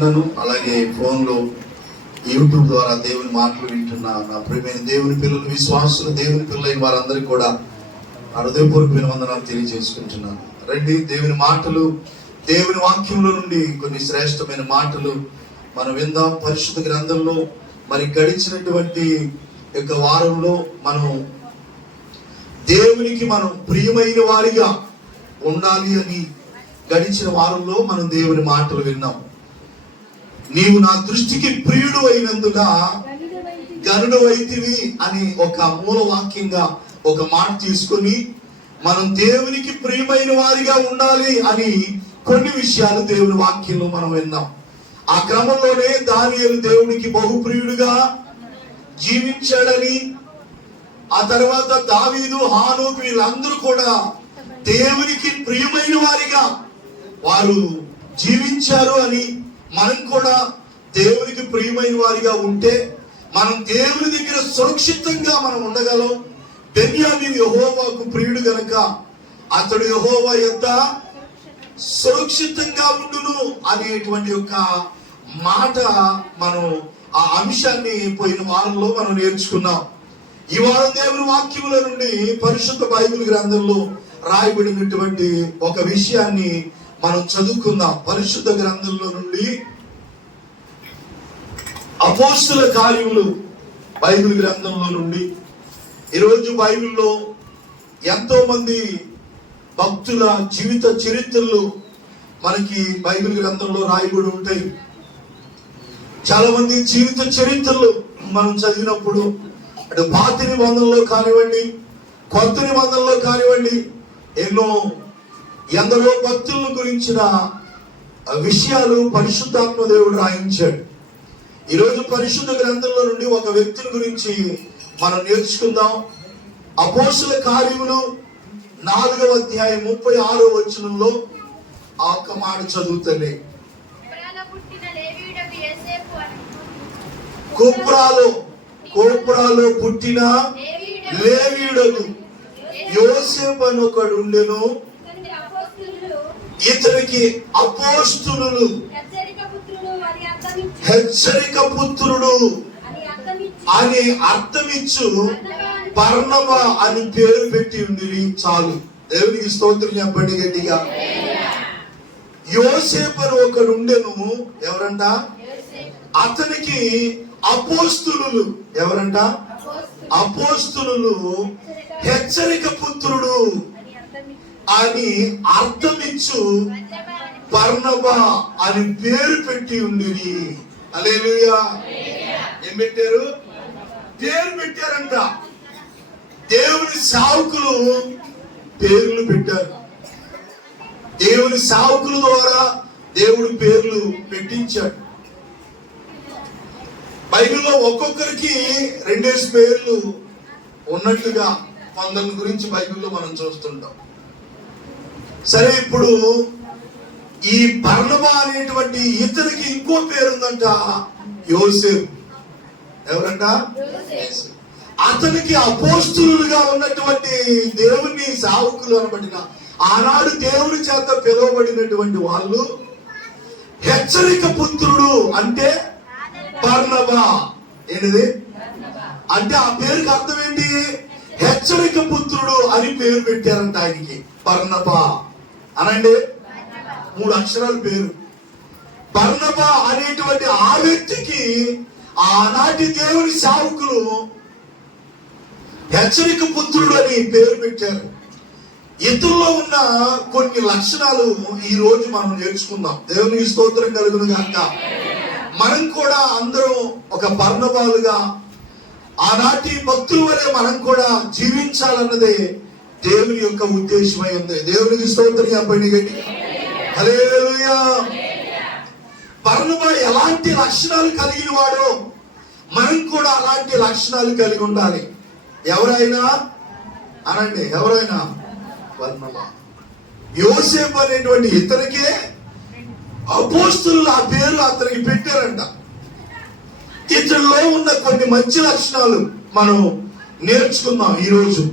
తెలియజేస్తున్నాను. అలాగే ఫోన్లో యూట్యూబ్ ద్వారా దేవుని మాటలు వింటున్న నా ప్రియమైన దేవుని పిల్లలు, విశ్వాసులు, దేవుని పిల్లలైన వారందరికీ కూడా హృదయపూర్వకమైన వందనాలు తెలియజేసుకుంటున్నాను. రండి, దేవుని మాటలు, దేవుని వాక్యంలో నుండి కొన్ని శ్రేష్టమైన మాటలు మనం విందాం. పరిశుద్ధ గ్రంథంలో మరి గడిచినటువంటి యొక్క వారంలో మనం దేవునికి మనం ప్రియమైన వారిగా ఉండాలి అని గడిచిన వారంలో మనం దేవుని మాటలు విన్నాం. నీవు నా దృష్టికి ప్రియుడు అయినందున గనుడు అయితివి అని ఒక మూల వాక్యంగా ఒక మాట తీసుకొని మనం దేవునికి ప్రియమైన వారిగా ఉండాలి అని కొన్ని విషయాలు దేవుని వాక్యంలో మనం విన్నాం. ఆ క్రమంలోనే దానియేలు దేవునికి బహుప్రియుడుగా జీవించాడని, ఆ తర్వాత దావీదు, హానోకు వీళ్ళందరూ కూడా దేవునికి ప్రియమైన వారిగా వారు జీవించారు అని, మనం కూడా దేవునికి ప్రియమైన వారిగా ఉంటే మనం దేవుని దగ్గర సురక్షితంగా మనం ఉండగలం. బెన్యామీను యెహోవాకు ప్రియుడు గనక అతడు యెహోవా యొద్ద సురక్షితంగా ఉండును అనేటువంటి యొక్క మాట మనం ఆ అంశాన్ని పోయిన వారంలో మనం నేర్చుకున్నాం. ఈ వారం దేవుని వాక్యముల నుండి పరిశుద్ధ బైబిల్ గ్రంథంలో రాయబడినటువంటి ఒక విషయాన్ని మనం చదువుకుందాం. పరిశుద్ధ గ్రంథంలో నుండి అపోస్తుల కార్యములు బైబిల్ గ్రంథంలో నుండి. ఈరోజు బైబిల్లో ఎంతో మంది భక్తుల జీవిత చరిత్రలు మనకి బైబిల్ గ్రంథంలో రాయబడి ఉంటాయి. చాలా మంది జీవిత చరిత్రలు మనం చదివినప్పుడు అటు పాత నిబంధనలో కానివ్వండి, కొత్త నిబంధనలో కానివ్వండి, ఎందరో భక్తుల గురించిన విషయాలు పరిశుద్ధాత్మ దేవుడు రాయించాడు. ఈరోజు పరిశుద్ధ గ్రంథంలో నుండి ఒక వ్యక్తిని గురించి మనం నేర్చుకుందాం. అపోస్తుల కార్యములు 4వ అధ్యాయం 36వ వచనంలో ఆ ఒక్క మాట చదువుతలే. కోప్రాలో పుట్టిన లేవీయుడగు యోసేపు అని ఒకడు ఉండెను. ఇతనికి అపోస్తులు హెచ్చరిక పుత్రుడు అని అర్థమిచ్చు బర్నబా అని పేరు పెట్టి ఉండి. చాలు, దేవునికి స్తోత్రం చెప్పండి గట్టిగా. యోసేపు అని ఒకడు ఉండెను. ఎవరంట? అతనికి అపోస్తులు. ఎవరంట? అపోస్తులు హెచ్చరిక పుత్రుడు అని అర్థమిచ్చు బర్నబా అని పేరు పెట్టి ఉండి. హల్లెలూయా. ఏం పెట్టారు? పేరు పెట్టారంట. దేవుని సేవకులు పేర్లు పెట్టారు. దేవుని సేవకుల ద్వారా దేవుడు పేర్లు పెట్టించాడు. బైబిల్లో ఒక్కొక్కరికి 2 పేర్లు ఉన్నట్లుగా కొందరి గురించి బైబిల్లో మనం చూస్తుంటాం. సరే, ఇప్పుడు ఈ బర్నబా అనేటువంటి ఇతనికి ఇంకో పేరుందంట, యోసేపు. ఎవరంట? అతనికి అపోస్తులుగా ఉన్నటువంటి దేవుని సేవకులు అనబడిన ఆనాడు దేవుని చేత పిలువబడినటువంటి వాళ్ళు హెచ్చరిక పుత్రుడు అంటే బర్నబా. ఏంటిది అంటే ఆ పేరుకి అర్థం ఏంటి? హెచ్చరిక పుత్రుడు అని పేరు పెట్టారంట ఆయనకి. బర్నబా అనండి, 3 అక్షరాల పేరు. బర్నబా అనేటువంటి ఆ వ్యక్తికి ఆనాటి దేవుని సేవకులు హెచ్చరిక పుత్రుడు అని పేరు పెట్టారు. ఇతరులో ఉన్న కొన్ని లక్షణాలు ఈ రోజు మనం నేర్చుకుందాం. దేవునికి స్తోత్రం కలుగును గాక. మనం కూడా అందరం ఒక బర్నబాలుగా ఆనాటి భక్తుల వలె మనం కూడా జీవించాలన్నదే దేవుని యొక్క ఉద్దేశమై ఉంది. దేవునికి స్తోత్రం చెప్పండి గట్టిగా. హల్లెలూయా. బర్నబా ఎలాంటి లక్షణాలు కలిగిన వాడో మనం కూడా అలాంటి లక్షణాలు కలిగి ఉండాలి. ఎవరైనా అనండి, ఎవరైనా. బర్నబా, యోసేపు అనేటువంటి ఇతనికే అపోస్తులు ఆ పేరు అతనికి పెట్టారంట. ఇతనిలో ఉన్న కొన్ని మంచి లక్షణాలు మనం నేర్చుకుందాం ఈరోజు.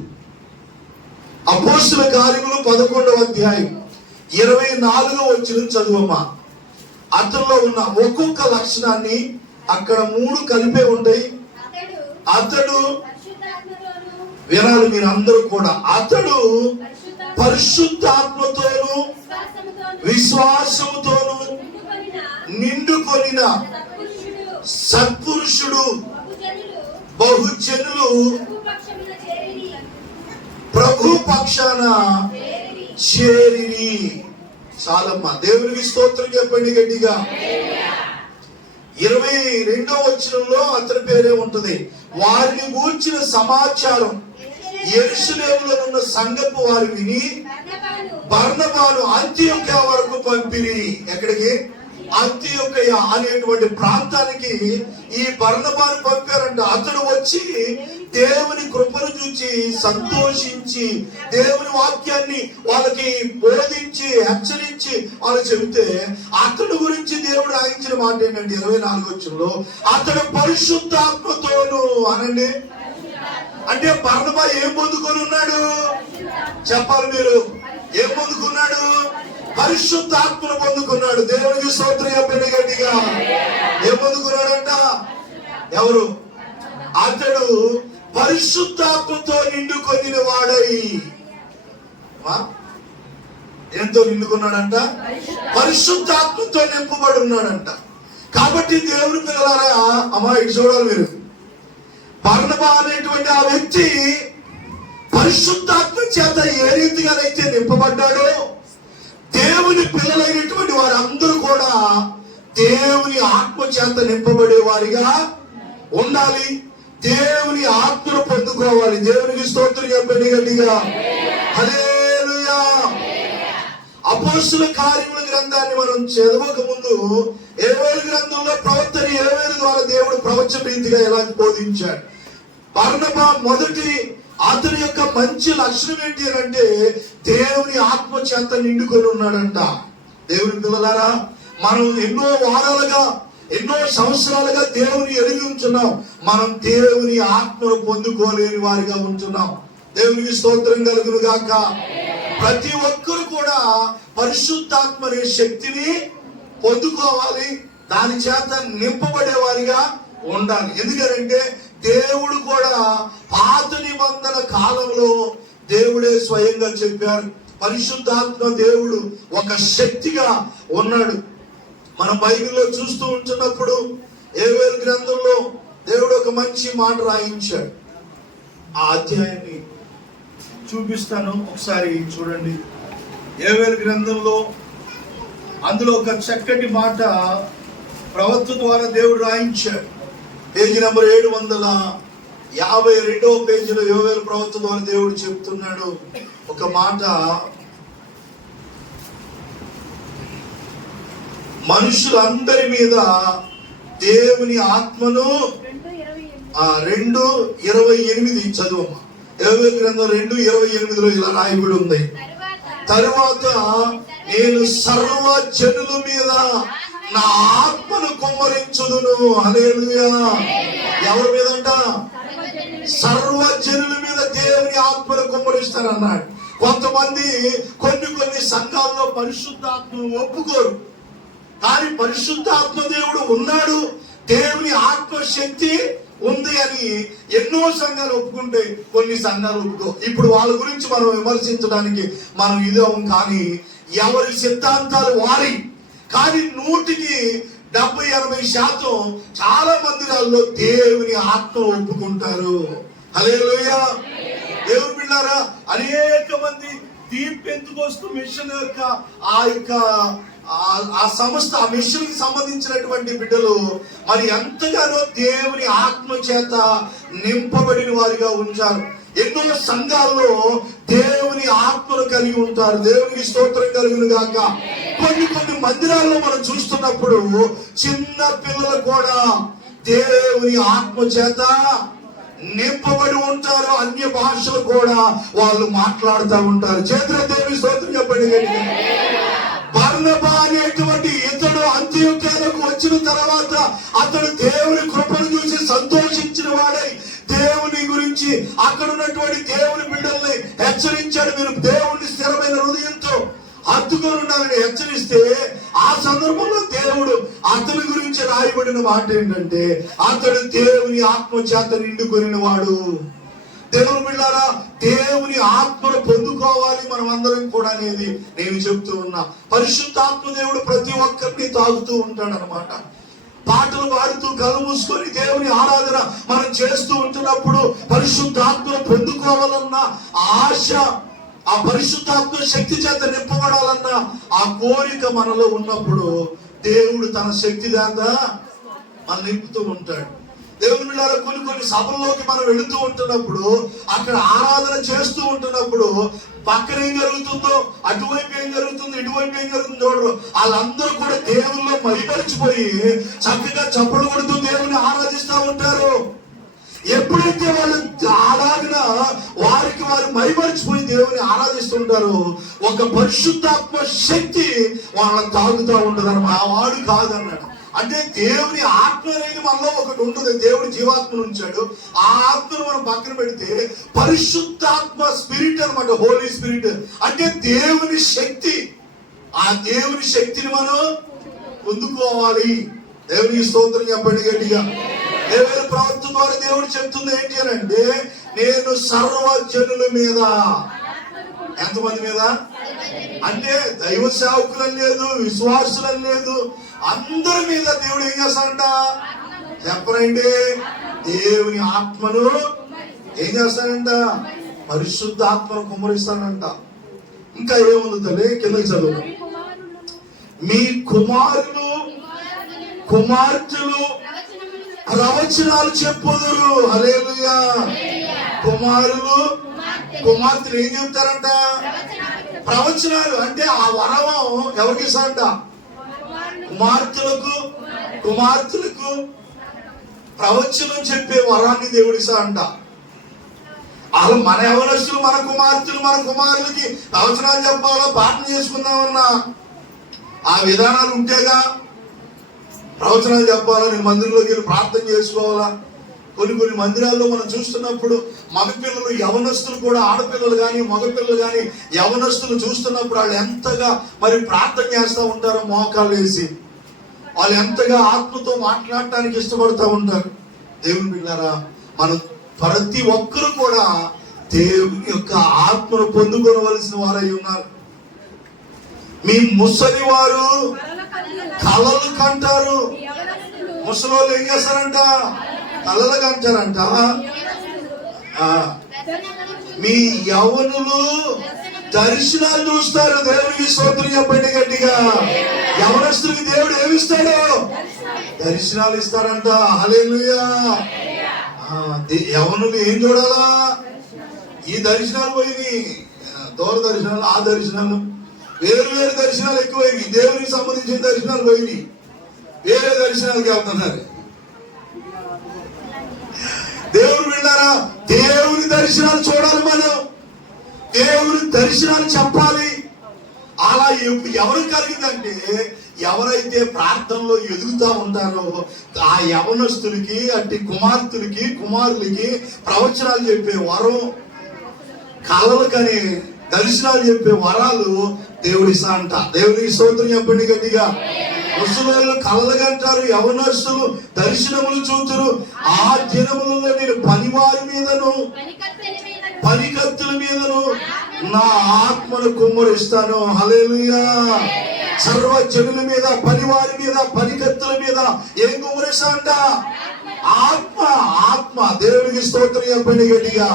అపోస్తుల కార్యములు 11వ అధ్యాయం 24వ వచనం చదువమ్మా. అతనిలో ఉన్న ఒక్కొక్క లక్షణాన్ని అక్కడ 3 కలిపే ఉంటాయి. అతడు వినాలి మీరు అందరూ కూడా, అతడు పరిశుద్ధాత్మతోను విశ్వాసముతోను నిండుకొనిన సత్పురుషుడు, బహుజనులు ప్రభు పక్షాన చేరిరి. చాలమ్మా, దేవునికి స్తోత్రం చెప్పండి గట్టిగా. 22వ వచనంలో అతని పేరే ఉంటది. వారిని గూర్చిన సమాచారం యెరూషలేములో ఉన్న సంఘపు వారు విని బర్నబాను అంతియోక్య వరకు పంపిరి. ఎక్కడికి? అంతియోక్య అనేటువంటి ప్రాంతానికి ఈ బర్నబాను పంపారంట. అతడు వచ్చి దేవుని కృపను చూచి సంతోషించి దేవుని వాక్యాన్ని వాళ్ళకి బోధించి హెచ్చరించి వాళ్ళు చెబితే, అతడు గురించి దేవుడు రాయించిన మాట ఏంటంటే 24వ వచనంలో అతడు పరిశుద్ధాత్మతోను అనండి. అంటే బర్నబా ఏం పొందుకొని ఉన్నాడు చెప్పాలి మీరు? ఏం పొందుకున్నాడు? పరిశుద్ధాత్మను పొందుకున్నాడు. దేవునికి స్తోత్రం చెప్పండి గట్టిగా. ఏం పొందుకున్నాడంట? ఎవరు? అతడు పరిశుద్ధాత్మతో నిండుకొనిన వాడై. ఎంతో నిండుకున్నాడంట? పరిశుద్ధాత్మతో నింపబడి ఉన్నాడంట. కాబట్టి దేవుని పిల్లలారా, అమ్మా ఇటు చూడాలి మీరు. బర్నబా అనేటువంటి ఆ వ్యక్తి పరిశుద్ధాత్మ చేత ఏ రీతిగానైతే నింపబడ్డాడో, దేవుని పిల్లలైనటువంటి వారందరూ కూడా దేవుని ఆత్మ చేత నింపబడే వారిగా ఉండాలి. దేవుని ఆత్మను పొందుకోవాలి. దేవునికి స్తోత్రం చెప్పండి గట్టిగా. హల్లెలూయా. అపోస్తుల కార్యముల గ్రంథాన్ని మనం చదవక ముందు యోవేలు గ్రంథంలో ప్రవక్త యోవేలు ద్వారా దేవుడు ప్రవచన రీతిగా ఎలా బోధించాడు. బర్నబా మొదటి అతని యొక్క మంచి లక్షణం ఏంటి అంటే దేవుని ఆత్మ చేత నిండుకొని ఉన్నాడంట. దేవుని పిల్లలారా, మనం ఎన్నో వారాలుగా ఎన్నో సంవత్సరాలుగా దేవుని ఎరిగి ఉంటున్నాం. మనం దేవుని ఆత్మను పొందుకోలేని వారిగా ఉంటున్నాం. దేవునికి స్తోత్రం కలుగును గాక. ప్రతి ఒక్కరు కూడా పరిశుద్ధాత్మ అనే శక్తిని పొందుకోవాలి. దాని చేత నింపబడే వారిగా ఉండాలి. ఎందుకంటే దేవుడు కూడా పాత నిబంధన కాలంలో దేవుడే స్వయంగా చెప్పారు, పరిశుద్ధాత్మ దేవుడు ఒక శక్తిగా ఉన్నాడు. మన బైబిల్లో చూస్తూ ఉంటున్నప్పుడు యోవేలు గ్రంథంలో దేవుడు ఒక మంచి మాట రాయించాడు. ఆ అధ్యాయాన్ని చూపిస్తాను, ఒకసారి చూడండి. యోవేలు గ్రంథంలో అందులో ఒక చక్కటి మాట ప్రవక్త ద్వారా దేవుడు రాయించాడు. పేజీ నంబర్ 752వ పేజీలో యోవేలు ప్రవక్త ద్వారా దేవుడు చెప్తున్నాడు ఒక మాట. మనుషులందరి మీద దేవుని ఆత్మను 2:28 చదువమ్మా. యోవేలు గ్రంథం 2:28లో ఇలా రాయబడి ఉంది. తరువాత నేను సర్వ జనుల మీద నా ఆత్మను కుమ్మరించుదును. హల్లెలూయా. ఎవరి మీద అంట? సర్వ జనుల మీద దేవుని ఆత్మను కుమ్మరిస్తారన్నాడు. కొంతమంది కొన్ని సంఘాల్లో పరిశుద్ధాత్మను ఒప్పుకోరు. కానీ పరిశుద్ధాత్మ దేవుడు ఉన్నాడు, దేవుని ఆత్మ శక్తి ఉంది అని ఎన్నో సంఘాలు ఒప్పుకుంటే కొన్ని సంఘాలు ఒప్పుకో. ఇప్పుడు వాళ్ళ గురించి మనం విమర్శించడానికి మనం ఇదేం, కానీ ఎవరి సిద్ధాంతాలు వారి. కానీ 100-70% చాలా మందిరాల్లో దేవుని ఆత్మ ఒప్పుకుంటారు. హల్లెలూయా. దేవుని బిడ్డలారా, అనేక మంది డీప్ పెంతెకోస్తు మిషన్ యొక్క ఆ సంస్థ, ఆ మిషన్ కి సంబంధించినటువంటి బిడ్డలు మరి ఎంతగానో దేవుని ఆత్మ చేత నింపబడిన వారిగా ఉంచారు. ఎన్నో సంఘాల్లో దేవుని ఆత్మను కలిగి ఉంటారు. దేవునికి స్తోత్రం కలుగును గాక. కొన్ని మందిరాల్లో మనం చూస్తున్నప్పుడు చిన్న పిల్లలు కూడా దేవుని ఆత్మ చేత నింపబడి ఉంటారు. అన్య భాషలు కూడా వాళ్ళు మాట్లాడుతూ ఉంటారు. చేతుల దేవుని స్తోత్రం చెప్పండి. బర్నబా అనేటువంటి ఇతడు అంత్యోక్యకు వచ్చిన తర్వాత అతడు దేవుని కృపను చూసి సంతోషించిన వాడై దేవుని గురించి అక్కడ ఉన్నటువంటి దేవుని బిడ్డల్ని హెచ్చరించాడు. మీరు దేవుని స్థిరమైన హృదయంతో హత్తుకొని ఉండాలని హెచ్చరిస్తే ఆ సందర్భంలో దేవుడు అతని గురించి రాయబడిన మాట ఏంటంటే అతడు దేవుని ఆత్మ చేత నిండుకొని వాడు. దేవుని బిడ్డలారా, దేవుని ఆత్మను పొందుకోవాలి మనం అందరం కూడా అనేది నేను చెప్తూ ఉన్నా. పరిశుద్ధాత్మ దేవుడు ప్రతి ఒక్కరిని తాగుతూ ఉంటాడు అన్నమాట. పాటలు పాడుతూ కళ్ళు మూసుకొని దేవుని ఆరాధన మనం చేస్తూ ఉంటున్నప్పుడు పరిశుద్ధాత్మను పొందుకోవాలన్న ఆశ, ఆ పరిశుద్ధాత్మ శక్తి చేత నింపబడాలన్న ఆ కోరిక మనలో ఉన్నప్పుడు దేవుడు తన శక్తి దాకా మనం నింపుతూ ఉంటాడు. దేవుని బిడ్డలారా, కొన్ని సభల్లోకి మనం వెళుతూ ఉంటున్నప్పుడు అక్కడ ఆరాధన చేస్తూ ఉంటున్నప్పుడు పక్కన ఏం జరుగుతుందో, అటువైపు ఏం జరుగుతుందో, ఇటువైపు ఏం జరుగుతుందో చూడరు. వాళ్ళందరూ కూడా దేవుల్లో మైమరిచిపోయి చక్కగా చప్పట్లు కొడుతూ దేవుని ఆరాధిస్తూ ఉంటారు. ఎప్పుడైతే వాళ్ళు అలాగిన వారికి వారు మైమరిచిపోయి దేవుని ఆరాధిస్తుంటారో ఒక పరిశుద్ధాత్మ శక్తి వాళ్ళని తాగుతూ ఉంటుంది అన్నమాట. ఆ వాడు కాదన్నాడు. అంటే దేవుని ఆత్మ అనేది మనలో ఒకటి ఉంటుంది. దేవుడు జీవాత్మను ఉంచాడు. ఆ ఆత్మను మనం పక్కన పెడితే పరిశుద్ధాత్మ స్పిరిట్ అన్నమాట, హోలీ స్పిరిట్ అంటే దేవుని శక్తి. ఆ దేవుని శక్తిని మనం పొందుకోవాలి. దేవునికి స్తోత్రం చెప్పండి గట్టిగా. దేవుని ప్రవక్త ద్వారా దేవుడు చెప్తుంది ఏంటి అని అంటే, నేను సర్వజనుల మీద, ఎంతమంది మీద అంటే దైవ సేవకులని లేదు, విశ్వాసులని లేదు, అందరి మీద దేవుడు ఏం చేస్తాడంట చెప్పనండి, దేవుని ఆత్మను ఏం చేస్తాడంట, పరిశుద్ధ ఆత్మను కుమ్మరిస్తాడంట. ఇంకా ఏముంది తల్లి, కిందకి చదువు. మీ కుమారులు కుమార్తెలు ప్రవచనాలు చెప్పుదురు. హల్లెలూయా. కుమారులు కుమార్తెలు ఏం చెప్తారంట, ప్రవచనాలు. అంటే ఆ వరం ఎవరికి ఇస్తారంట, కుమార్తెలకు ప్రవచనం చెప్పే వరాన్ని దేవుడు ఇస్తాడంట. అసలు మన యవనస్తులు, మన కుమారులకి ప్రవచనాలు చెప్పాలా, ప్రార్థన చేసుకుందామన్నా ఆ విధానాలు ఉంటేగా ప్రవచనాలు చెప్పాలా, నేను మందిరంలోకి వెళ్ళి ప్రార్థన చేసుకోవాలా. కొన్ని మందిరాల్లో మనం చూస్తున్నప్పుడు మగపిల్లలు, యవనస్తులు కూడా, ఆడపిల్లలు కానీ మగపిల్లలు కానీ యవనస్తులు చూస్తున్నప్పుడు వాళ్ళు ఎంతగా మరి ప్రార్థన చేస్తూ ఉంటారో, మోకాళ్ళు వేసి వాళ్ళు ఎంతగా ఆత్మతో మాట్లాడటానికి ఇష్టపడుతూ ఉంటారు. దేవుని బిడ్డలారా, మనం ప్రతి ఒక్కరు కూడా దేవుని యొక్క ఆత్మను పొందుకోవలసిన వారై ఉన్నారు. మీ ముసలి వారు కలలు కంటారు. ముసలి వాళ్ళు ఏం చేస్తారంట, కలలు కంటారంట. మీ యవనులు దర్శనాలు చూస్తారు. దేవునికి స్తోత్రం చెప్పండి గట్టిగా. యవనస్తుడికి దేవుడు ఏమిస్తాడు, దర్శనాలు ఇస్తారంట. హల్లెలూయా. యవనులు ఏం చూడాలా, ఈ దర్శనాలు పోయినాయి, దూర దర్శనాలు, ఆ దర్శనాలు, వేరు దర్శనాలు ఎక్కువైనాయి. దేవునికి సంబంధించిన దర్శనాలు పోయినాయి, వేరే దర్శనాలకి వెళ్తున్నారు. దేవుని బిడ్డలారా, దేవుని దర్శనాలు చూడాలి మనం, దేవుని దర్శనాలు చెప్పాలి. అలా ఎవరు కలిగిందంటే, ఎవరైతే ప్రార్థనలో ఎదుగుతా ఉంటారో ఆ యవనస్తులకి, అట్టి కుమార్తెలకి, కుమారులకి ప్రవచనాలు చెప్పే వరం, కలలు కని దర్శనాలు చెప్పే వరాలు దేవుడి అంట. దేవుడికి స్తోత్రం చెప్పండి గట్టిగా. ముసలోళ్ళు కలలు కంటారు, యవనస్తులు దర్శనములు చూతురు. ఆ దినములలో నేను పనివారి మీదను పనికత్తుల మీదను నా ఆత్మను కుమ్మరిస్తాను. హల్లెలూయా. సర్వజనుల మీద, పనివారి మీద, పనికత్తుల మీద ఏం కుమ్మరిస్తాంట, ఆత్మ. దేవునికి స్తోత్రం చెప్పండి గట్టిగా.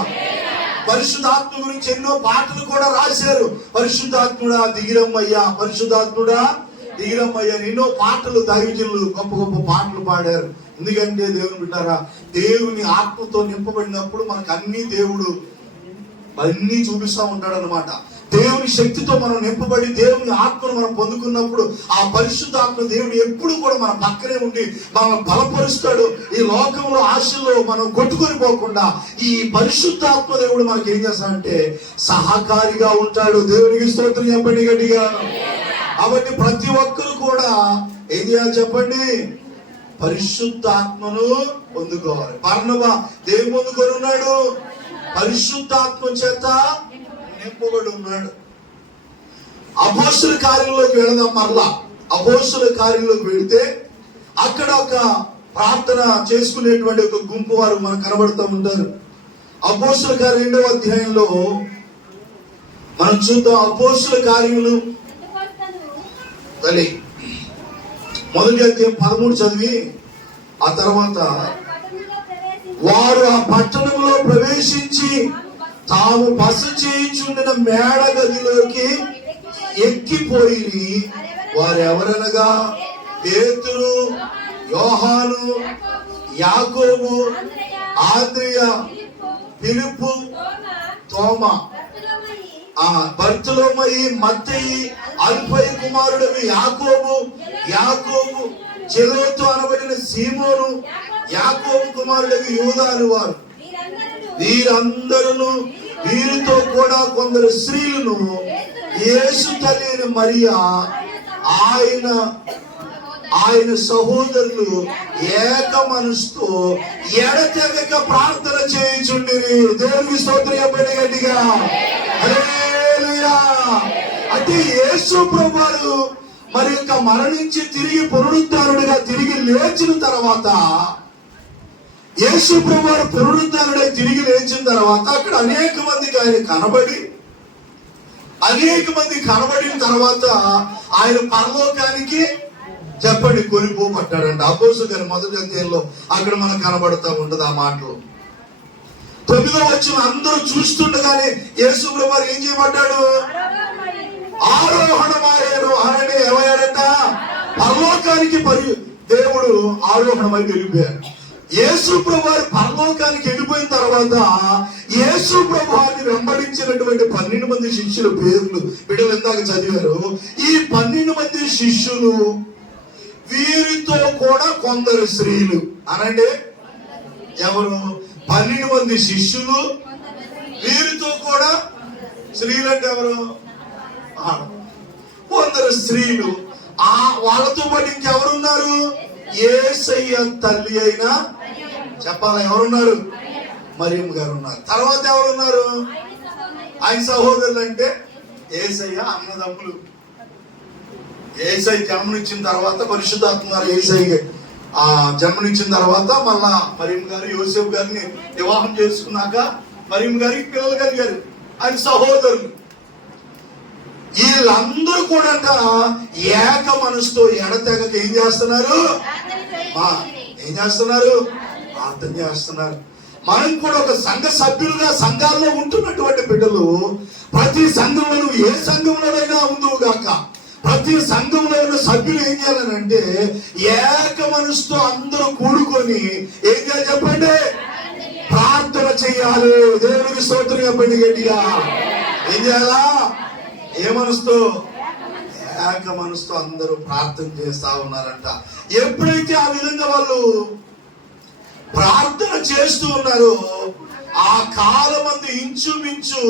పరిశుద్ధాత్మ గురించి ఎన్నో పాటలు కూడా రాశారు. పరిశుద్ధాత్ముడా దిగిరమ్మయ్యా, పరిశుద్ధాత్ముడా దిగిరమ్మయ్యా, ఎన్నో పాటలు దైవజనులు గొప్ప పాటలు పాడారు. ఎందుకంటే దేవుని బిడ్డారా, దేవుని ఆత్మతో నింపబడినప్పుడు మనకు దేవుడు అన్ని చూపిస్తూ ఉంటాడు అన్నమాట. దేవుని శక్తితో మనం నింపబడి దేవుని ఆత్మను మనం పొందుకున్నప్పుడు ఆ పరిశుద్ధాత్మ దేవుడు ఎప్పుడు కూడా మన పక్కనే ఉండి మనం బలపరుస్తాడు. ఈ లోకంలో ఆశల్లో మనం కొట్టుకొని పోకుండా ఈ పరిశుద్ధాత్మ దేవుడు మనకి ఏం చేస్తాడంటే సహకారిగా ఉంటాడు. దేవునికి స్తోత్రం చెప్పండి గట్టిగా. కాబట్టి ప్రతి ఒక్కరు కూడా ఏం చేయాలి చెప్పండి, పరిశుద్ధాత్మను పొందుకోవాలి. బర్నబా దేవుని పొందుకొని ఉన్నాడు, పరిశుద్ధాత్మ చేత నింపబడి ఉన్నాడు. అపోస్తుల కార్యంలోకి వెళదాం. మరలా అపోస్తుల కార్యంలోకి వెళితే అక్కడ ఒక ప్రార్థన చేసుకునేటువంటి ఒక గుంపు వారు మనకు కనబడుతూ ఉంటారు. అపోస్తుల కార్యం 2వ అధ్యాయంలో మనం చూద్దాం. అపోస్తుల కార్యములు తల్లి మొదటి అధ్యాయం 13 చదివి ఆ తర్వాత వారు ఆ పట్టణంలో ప్రవేశించి తాము బస చేయించుండిన మేడ గదిలోకి ఎక్కిపోయి వారు ఎవరనగా పేతురు, యోహాను, యాకోబు, ఆంద్రియ, ఫిలిప్పు, తోమా, బర్తులోమయి, మత్తయి, అల్ఫయి కుమారుడవి యాకోబు, చెలోతు అనబడిన సీమోను, యాకోబు కుమారుడవి యూదా అని వారు. వీరందరూ వీరితో కూడా కొందరు స్త్రీలను యేసు తల్లి అయిన మరియా ఆయన సహోదరులు ఏక మనసుతో ఎడతెగక ప్రార్థన చేయుచుండిరి. దేవునికి స్తోత్రం చెప్పండి గట్టిగా. హల్లెలూయా. అంటే యేసు ప్రభువు మరి యొక్క మరణించి తిరిగి పునరుద్ధారుడిగా తిరిగి లేచిన తర్వాత, యేసు ప్రభువు పునరుద్ధారుడై తిరిగి లేచిన తర్వాత అక్కడ అనేక మందికి ఆయన కనబడిన తర్వాత ఆయన పరలోకానికి చెప్పండి కొనిపోబడ్డాడంట. అపోస్తలుల కార్యం 1వ అధ్యాయంలో అక్కడ మనకు కనబడుతూ ఉంటుంది ఆ మాటలు. 9వ వచనం అందరూ చూస్తుండగానే యేసు ప్రభువు ఏం చేయబడ్డాడు? ఆరోహణమాయాడు. అనగా ఏమయ్యాడట? పరలోకానికి దేవుడు ఆరోహణమై వెళ్ళిపోయాడు. యేసు ప్రభువు పరలోకానికి వెళ్ళిపోయిన తర్వాత యేసు ప్రభువుని వెంబడించినటువంటి 12 మంది శిష్యుల పేర్లు బిడ్డలు ఇందాక చదివారు. ఈ 12 మంది శిష్యులు వీరితో కూడా కొందరు స్త్రీలు. అనండి ఎవరు? 12 మంది శిష్యులు, వీరితో కూడా స్త్రీలు. అంటే ఎవరు? కొందరు స్త్రీలు. వాళ్ళతో పాటు ఇంకెవరున్నారు? యేసయ్య తల్లి అయిన చెప్పాలా ఎవరున్నారు? మరియమ్మ గారు ఉన్నారు. తర్వాత ఎవరున్నారు? ఆయన సహోదరులు. అంటే యేసయ్య అన్నదమ్ములు. యేసయ్య జన్మనిచ్చిన తర్వాత పరిశుద్ధాత్మ గారు యేసయ్య జన్మనిచ్చిన తర్వాత మళ్ళా మరియమ్మ గారు యోసేపు గారిని వివాహం చేసుకున్నాక మరియమ్మ గారికి పిల్లలు కలిగారు. ఆయన సహోదరులు. వీళ్ళందరూ కూడా ఏక మనసుతో ఎడతెగక ఏం చేస్తున్నారు? ప్రార్థన చేస్తున్నారు. మనం కూడా ఒక సంఘ సభ్యులుగా సంఘాల్లో ఉంటున్నటువంటి బిడ్డలు ప్రతి సంఘంలో నువ్వు ఏ సంఘంలోనైనా ఉందువు గాక, ప్రతి సంఘంలో ఉన్న సభ్యులు ఏం చేయాలనంటే ఏక మనసుతో అందరూ కూడుకొని ఏం చేయాలి చెప్పండి? ప్రార్థన చెయ్యాలి. దేవునికి స్తోత్రం చెప్పండి గట్టిగా. ఏం చేయాలా? ఏ మనసుతో? ఏక మనసుతో అందరూ ప్రార్థన చేస్తా ఉన్నారంట. ఎప్పుడైతే ఆ విధంగా వాళ్ళు ప్రార్థన చేస్తూ ఉన్నారో ఆ కాలమంది ఇంచుమించు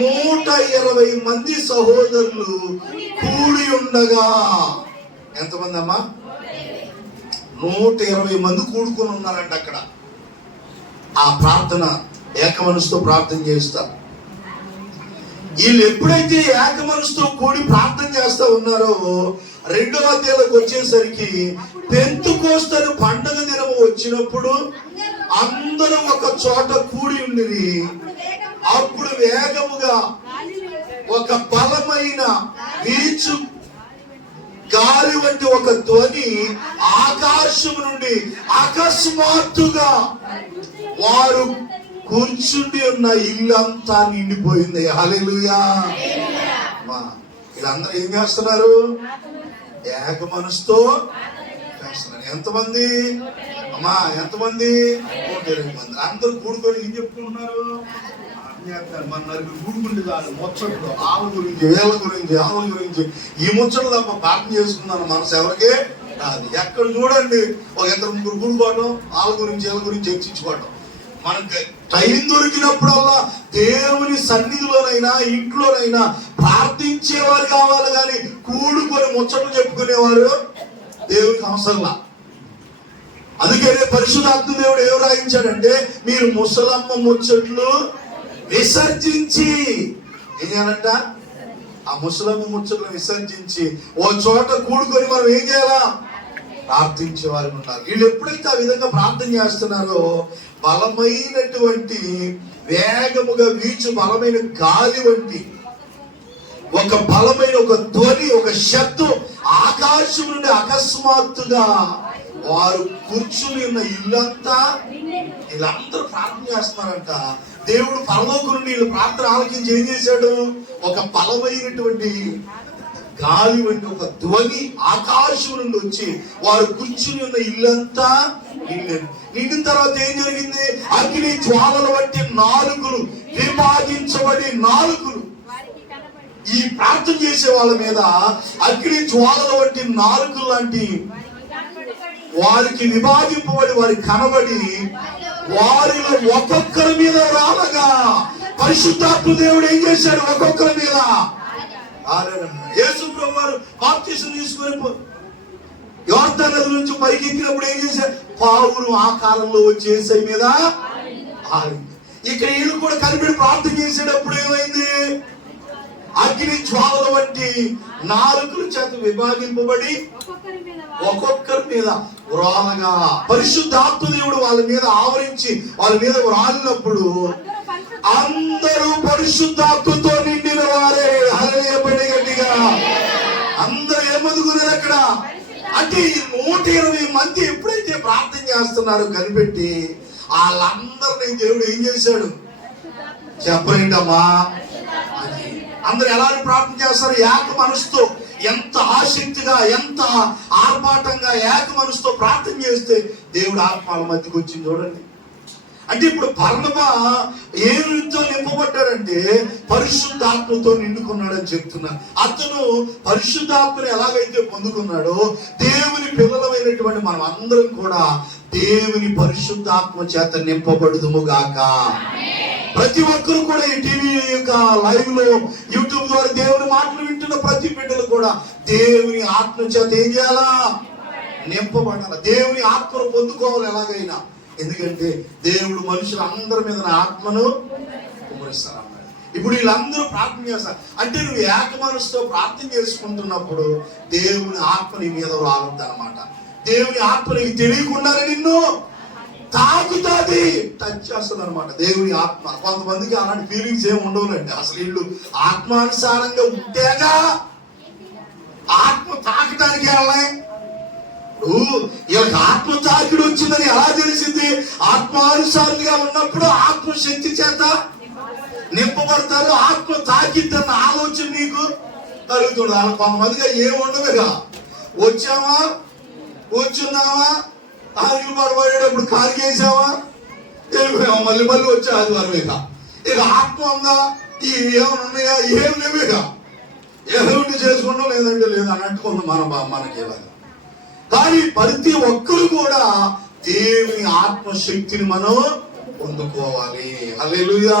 120 మంది సహోదరులు కూడి ఉండగా, ఎంతమంది అమ్మా? 120 మంది కూడుకొని ఉన్నారంట అక్కడ. ఆ ప్రార్థన ఏక మనసుతో ప్రార్థన చేస్తారు. వీళ్ళు ఎప్పుడైతే ఏక మనసుతో కూడి ప్రార్థన చేస్తా ఉన్నారో 2వ అధ్యాయంలోకి వచ్చేసరికి పెంతెకోస్తు పండుగ దినము వచ్చినప్పుడు అందరూ ఒక చోట కూడి ఉండిరి. అప్పుడు వేగముగా ఒక బలమైన వీచు గాలి వంటి ఒక ధ్వని ఆకాశం నుండి అకస్మాత్తుగా వారు కూర్చుండి ఉన్న ఇల్లంతా నిండిపోయింది. హల్లెలూయా. వీళ్ళందరూ ఏం చేస్తున్నారు? ఏక మనసుతో చేస్తున్నారు. ఎంతమంది అమ్మా? ఎంతమంది? 120 మంది. అందరూ కూడుకొని ఏం చెప్పుకుంటున్నారు? మన నలుగురు కూడుకుంటే చాలు ముచ్చట్లు, ఆవుల గురించి, వీళ్ళ గురించి, ఆవుల గురించి, ఈ ముచ్చట్లు తప్ప ప్రార్థన చేసుకున్నాను మనసు ఎవరికే కాదు. ఎక్కడ చూడండి ఒక 2-3 కూడుకోవటం, ఆవుల గురించి, వీళ్ళ గురించి చర్చించుకోవటం. మనకి టైం దొరికినప్పుడల్లా దేవుని సన్నిధిలోనైనా ఇంట్లోనైనా ప్రార్థించేవారు కావాలి, కానీ కూడుకొని ముచ్చట్లు చెప్పుకునేవారు దేవునికి అవసరంలా. అందుకనే పరిశుద్ధాత్మ దేవుడు ఏం రాయించాడంటే మీరు ముసలమ్మ ముచ్చట్లు విసర్జించి ఏం చేయాలంట? ఆ ముసలమ్మ ముచ్చలను విసర్జించి ఓ చోట కూడుకొని మనం ఏం చేయాలా? ప్రార్థించే వారు ఉన్నారు. వీళ్ళు ఎప్పుడైతే ఆ విధంగా ప్రార్థన చేస్తున్నారో బలమైనటువంటి వేగముగా వీచు బలమైన గాలి వంటి ఒక బలమైన ఒక ధ్వని, ఒక శబ్దం ఆకాశం నుండి అకస్మాత్తుగా వారు కూర్చుని ఉన్న ఇల్లంతా, వీళ్ళందరూ ప్రార్థన చేస్తున్నారంట. దేవుడు పరలోకం నుండి వీళ్ళు ప్రార్థన ఆలకించి ఏం చేశాడు? ఒక బలమైనటువంటి గాలి వంటి ఒక ధ్వని ఆకాశం నుండి వచ్చి వారు కూర్చుని ఉన్న ఇల్లంతా నిండిన తర్వాత ఏం జరిగింది? అగ్ని జ్వాలల వంటి నాలుకలు, విభాగించబడి నాలుకలు, ఈ ప్రార్థన చేసే వాళ్ళ మీద అగ్ని జ్వాలల వంటి నాలుకలు లాంటి వారికి విభాగింపబడి వారి కనబడి వారిలో ఒక్కొక్కరి మీద రాలగా పరిశుద్ధాత్మ దేవుడు ఏం చేశాడు? ఒక్కొక్కరి మీద. యేసు ప్రభువు వారు బాప్తిసం తీసుకొని యోర్దాను నది నుంచి పైకి ఎక్కినప్పుడు ఏం చేశారు? పావులు ఆకారంలో వచ్చి యేసయ్య మీద ఆరింది. ఇక్కడ వీళ్ళు కూడా కనిపెట్టి ప్రార్థన చేసేటప్పుడు ఏమైంది? అగ్ని జ్వాలల వంటి నాలుకల చేత విభాగింపబడి ఒక్కొక్కరి మీద వ్రాలగా పరిశుద్ధాత్మ దేవుడు వాళ్ళ మీద ఆవరించి వాళ్ళ మీద వ్రాలినప్పుడు అందరూ పరిశుద్ధాత్మతో నిండిన వారే. హల్లెలూయా గట్టిగా అందరూ ఏమనుకున్నారు అక్కడ? అంటే ఈ 120 మంది ఎప్పుడైతే ప్రార్థన చేస్తున్నారో కనిపెట్టి వాళ్ళందరినీ దేవుడు ఏం చేశాడు? చెప్పరేంటమ్మా? అందరు ఎలాంటి ప్రార్థన చేస్తారు? ఏక మనసుతో, ఎంత ఆసక్తిగా, ఎంత ఆర్భాటంగా ఏక మనసుతో ప్రార్థన చేస్తే దేవుడు ఆత్మల మధ్యకి వచ్చింది చూడండి. అంటే ఇప్పుడు బర్నబా ఏ రీతితో నింపబడ్డాడంటే పరిశుద్ధాత్మతో నిండుకున్నాడని చెప్తున్నా. అతను పరిశుద్ధాత్మని ఎలాగైతే పొందుకున్నాడో దేవుని పిల్లలమైనటువంటి మనం అందరం కూడా దేవుని పరిశుద్ధాత్మ చేత నింపబడుదుము గాక. ప్రతి ఒక్కరు కూడా ఈ టీవీ యొక్క లైవ్ లో, యూట్యూబ్ ద్వారా దేవుని మాటలు వింటున్న ప్రతి బిడ్డలు కూడా దేవుని ఆత్మ చేత ఏం చేయాలా? నింపబడాలి. దేవుని ఆత్మను పొందుకోవాలి ఎలాగైనా. ఎందుకంటే దేవుడు మనుషులందరి మీద ఆత్మను కుమరిస్తారు. ఇప్పుడు వీళ్ళందరూ ప్రార్థన చేస్తారు అంటే నువ్వు ఏక మనసుతో ప్రార్థన చేసుకుంటున్నప్పుడు దేవుని ఆత్మ నీ మీద రావద్దు అనమాట. దేవుని ఆత్మ నీకు తెలియకుండానే నిన్ను తాకుతుంది, టచ్ చేస్తుంది అనమాట దేవుని ఆత్మ. కొంతమందికి అలాంటి ఫీలింగ్స్ ఏమి ఉండవులండి. అసలు వీళ్ళు ఆత్మానుసారంగా ఉంటేగా ఆత్మ తాకటానికి వెళ్ళాలి. వీళ్ళకి ఆత్మ తాకిడి వచ్చిందని ఎలా తెలిసింది? ఆత్మానుసారంగా ఉన్నప్పుడు ఆత్మశక్తి చేత నింపబడతారు. ఆత్మ తాకిద్దన్న ఆలోచన నీకు కలుగుతుంది. అలా కొంతమందిగా ఏముండదుగా, వచ్చావా, కూర్చున్నావా, ఆగిలి పడబడేటప్పుడు కారికేసావా, వెళ్ళిపోయావా, మళ్ళీ మళ్ళీ వచ్చా ఆదివారం. ఇక ఆత్మ ఉందా? ఈ ఏమైనా ఉన్నాయా? ఏం లేవు. ఇక ఏమిటి చేసుకుంటాం, లేదంటే లేదు అన్నట్టుకుంది మనకి ఇలాగా. కానీ ప్రతి ఒక్కరు కూడా దేవుని ఆత్మశక్తిని మనం పొందుకోవాలి. హల్లెలూయా.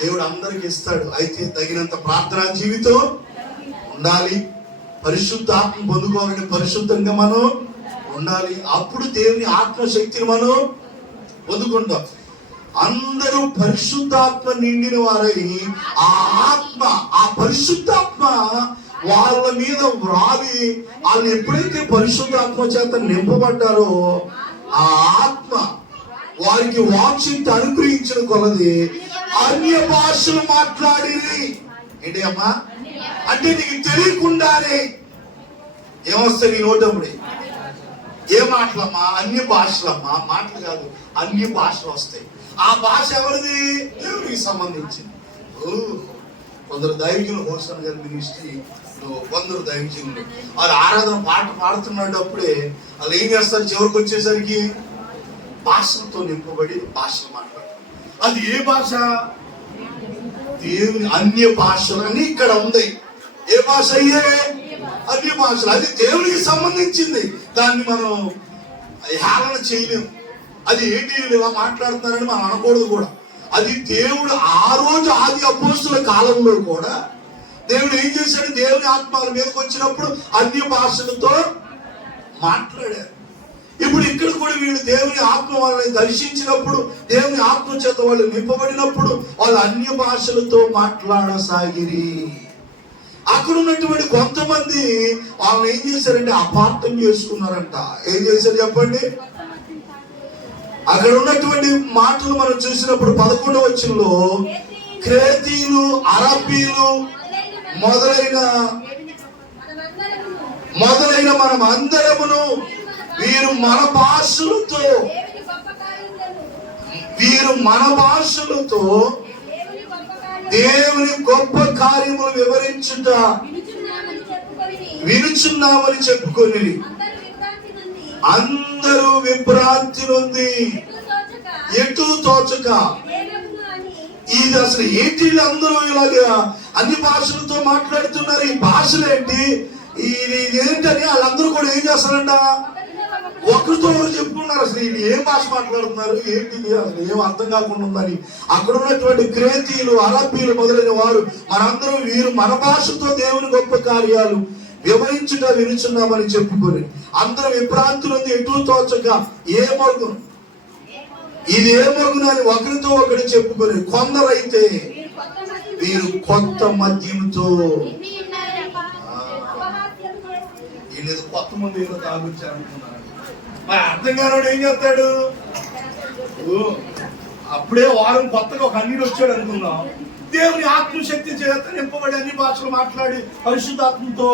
దేవుడు అందరికి ఇస్తాడు. అయితే తగినంత ప్రార్థనా జీవితం ఉండాలి. పరిశుద్ధాత్మ పొందుకోవాలంటే పరిశుద్ధంగా మనం ఉండాలి. అప్పుడు దేవుని ఆత్మశక్తిని మనం పొందుకుంటాం. అందరూ పరిశుద్ధాత్మ నిండిన వారై ఆ ఆత్మ, ఆ పరిశుద్ధాత్మ వాళ్ళ మీద వ్రాలి వాళ్ళు ఎప్పుడైతే పరిశుద్ధాత్మ చేత నింపబడ్డారో ఆ ఆత్మ వారికి వాక్శక్తి అనుగ్రహించిన కొలది అన్య భాషలు మాట్లాడిరి. ఏంటి అమ్మా? అంటే నీకు తెలియకుండానే ఏమొస్తాయి నీ నోటముడి? ఏ మాటలమ్మా? అన్య భాషలమ్మా. మాటలు కాదు, అన్య భాషలు వస్తాయి. ఆ భాష ఎవరిది? దేవునికి సంబంధించింది. కొందరు దైవజనులు, హోసన్ గారి మినిస్ట్రీ, కొందరు దైవజనులు వాళ్ళు ఆరాధన పాట పాడుతున్నప్పుడే వాళ్ళు ఏం చేస్తారు? చివరికి వచ్చేసరికి భాషలతో నింపబడి భాషలు మాట్లాడతారు. అది ఏ భాష? దేవుని అన్య భాషలు అని ఇక్కడ ఉంది. ఏ భాష అయ్యే? అన్య భాషలు. అది దేవునికి సంబంధించింది. దాన్ని మనం హేళన చేయలేము. అది ఏంటి ఇలా మాట్లాడుతున్నారని మనం అనకూడదు కూడా. అది దేవుడు ఆ రోజు ఆది అపోస్తుల కాలంలో కూడా దేవుడు ఏం చేశాడు? దేవుని ఆత్మల మీదకి వచ్చినప్పుడు అన్య భాషలతో మాట్లాడారు. ఇప్పుడు ఇక్కడ కూడా వీళ్ళు దేవుని ఆత్మ వాళ్ళని దర్శించినప్పుడు, దేవుని ఆత్మ చేత వాళ్ళు నింపబడినప్పుడు వాళ్ళు అన్య భాషలతో మాట్లాడసాగిరి. అక్కడ ఉన్నటువంటి కొంతమంది వాళ్ళు ఏం చేశారంటే అపార్థం చేసుకున్నారంట. ఏం చేశారు చెప్పండి? అక్కడ ఉన్నటువంటి మాటలు మనం చూసినప్పుడు 11వ వచనంలో క్రేతీయులు, అరబీలు మొదలైన మనం అందరమును వీరు మన భాషలతో దేవుని గొప్ప కార్యములు వినుచున్నామని చెప్పుకొని అందరూ విభ్రాంతి నొంది ఎటు తోచక ఇది అసలు ఏంటి, అందరూ ఇలాగా అన్ని భాషలతో మాట్లాడుతున్నారు, ఈ భాషలేంటి, ఇదేంటని వాళ్ళందరూ కూడా ఏం చేస్తారంట, ఒకరితో ఒకరు చెప్పుకున్నారు. అసలు ఇది ఏం భాష మాట్లాడుతున్నారు, ఏంటిది, అసలు ఏం అర్థం కాకుండా ఉందని. అక్కడ ఉన్నటువంటి క్రేతీయులు, అరబ్బీలు మొదలైన వారు మనందరూ వీరు మన భాషతో దేవుని గొప్ప కార్యాలు వివరించుట వినుచున్నామని చెప్పుకొని అందరూ విభ్రాంతులు ఎటు తోచక ఇది ఏ మగును అని ఒకరితో ఒకరు చెప్పుకొని కొందరైతే వీరు కొత్త మద్యముతో కొత్త మంది ఏదో తాగుచ్చారనుకున్నారు. మరి అర్థం కానివాడు ఏం చేస్తాడు? అప్పుడే వారం కొత్తగా ఒక అన్నిటి వచ్చాడు అనుకుందాం, దేవుని ఆత్మశక్తి చేత నింపబడి అన్ని భాషలు మాట్లాడి పరిశుద్ధాత్మతో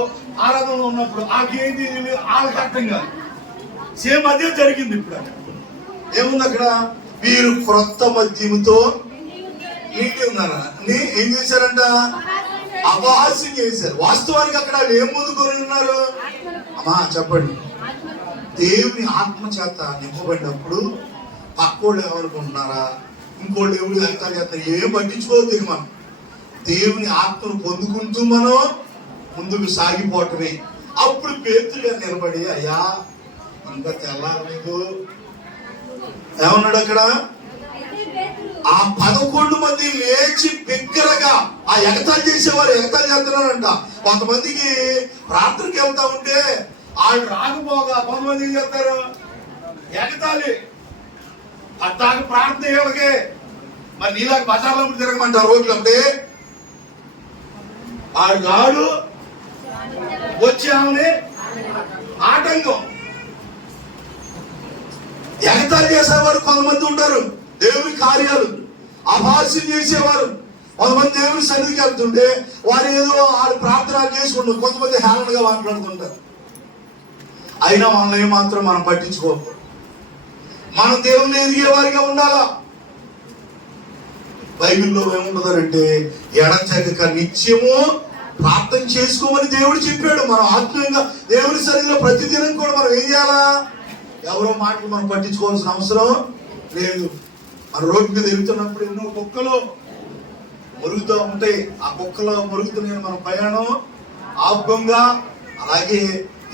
ఆరాధనలో ఉన్నప్పుడు ఆకేంటి వాళ్ళకి అర్థం కాదు. సేమ్ అదే జరిగింది. ఇప్పుడు ఏముంది అక్కడ? వీరు క్రొత్త మద్యముతో నిండి ఉన్నారా అని ఏం చేశారంట? అపహాస్యం చేశారు. వాస్తవానికి అక్కడ వాళ్ళు ఏం ముందుకొని ఉన్నారు? అమ్మా చెప్పండి. దేవుని ఆత్మ చేత నింపబడినప్పుడు పక్కోళ్ళు ఏమనుకుంటున్నారా, ఇంకోళ్ళు ఎవరు వ్యక్తాలు చేస్తారు, ఏం పట్టించుకోవద్దు. మనం దేవుని ఆత్మను పొందుకుంటూ మనం ముందుకు సాగిపోవటమే. అప్పుడు పేతురు గారు నిలబడి, అయ్యా ఇంకా తెల్లారలేదు ఏమన్నాడు అక్కడ? ఆ 11 మంది లేచి బిగ్గరగా ఆ ఎగతాలు చేసేవారు ఎగతాలు చేస్తున్నారంట. కొంతమందికి ప్రార్థనకి వెళ్తా ఉంటే వాళ్ళు రాకపోగా కొంతమంది ఏం చేస్తారు, ఎగతాలి. అట్టాక ప్రార్థన ఎవరికే మరి నీలాగా బజార్లో తిరగమంటారు రోడ్లంటే ఆడు గాడు వచ్చి ఆమెని ఆటంకం ఎగతాలు చేసేవారు కొంతమంది ఉంటారు. దేవుని కార్యాలు అభాస్యం చేసేవారు కొంతమంది దేవుని సన్నిధికి వెళ్తుంటే వారు ఏదో వాళ్ళు ప్రార్థన చేసుకుంటారు, కొంతమంది హేళనగా మాట్లాడుతుంటారు. అయినా వాళ్ళని మాత్రం మనం పట్టించుకోకూడదు. మనం దేవుని ఎదిగే వారిగా ఉండాలా. బైబిల్లో ఏముంటుందంటే ఎడతెగక నిత్యము ప్రార్థన చేసుకోమని దేవుడు చెప్పాడు. మనం ఆత్మీయంగా దేవుని సన్నిధిలో ప్రతిదినం కూడా మనం ఏం చేయాలా? ఎవరో మాటలు మనం పట్టించుకోవాల్సిన అవసరం లేదు. మన రోడ్డు మీద వెళ్తున్నప్పుడు ఎన్నో కుక్కలు మురుగుతూ ఉంటాయి. ఆ కుక్కలో మురుగుతున్నాయి మన ప్రయాణం ఆపుగా. అలాగే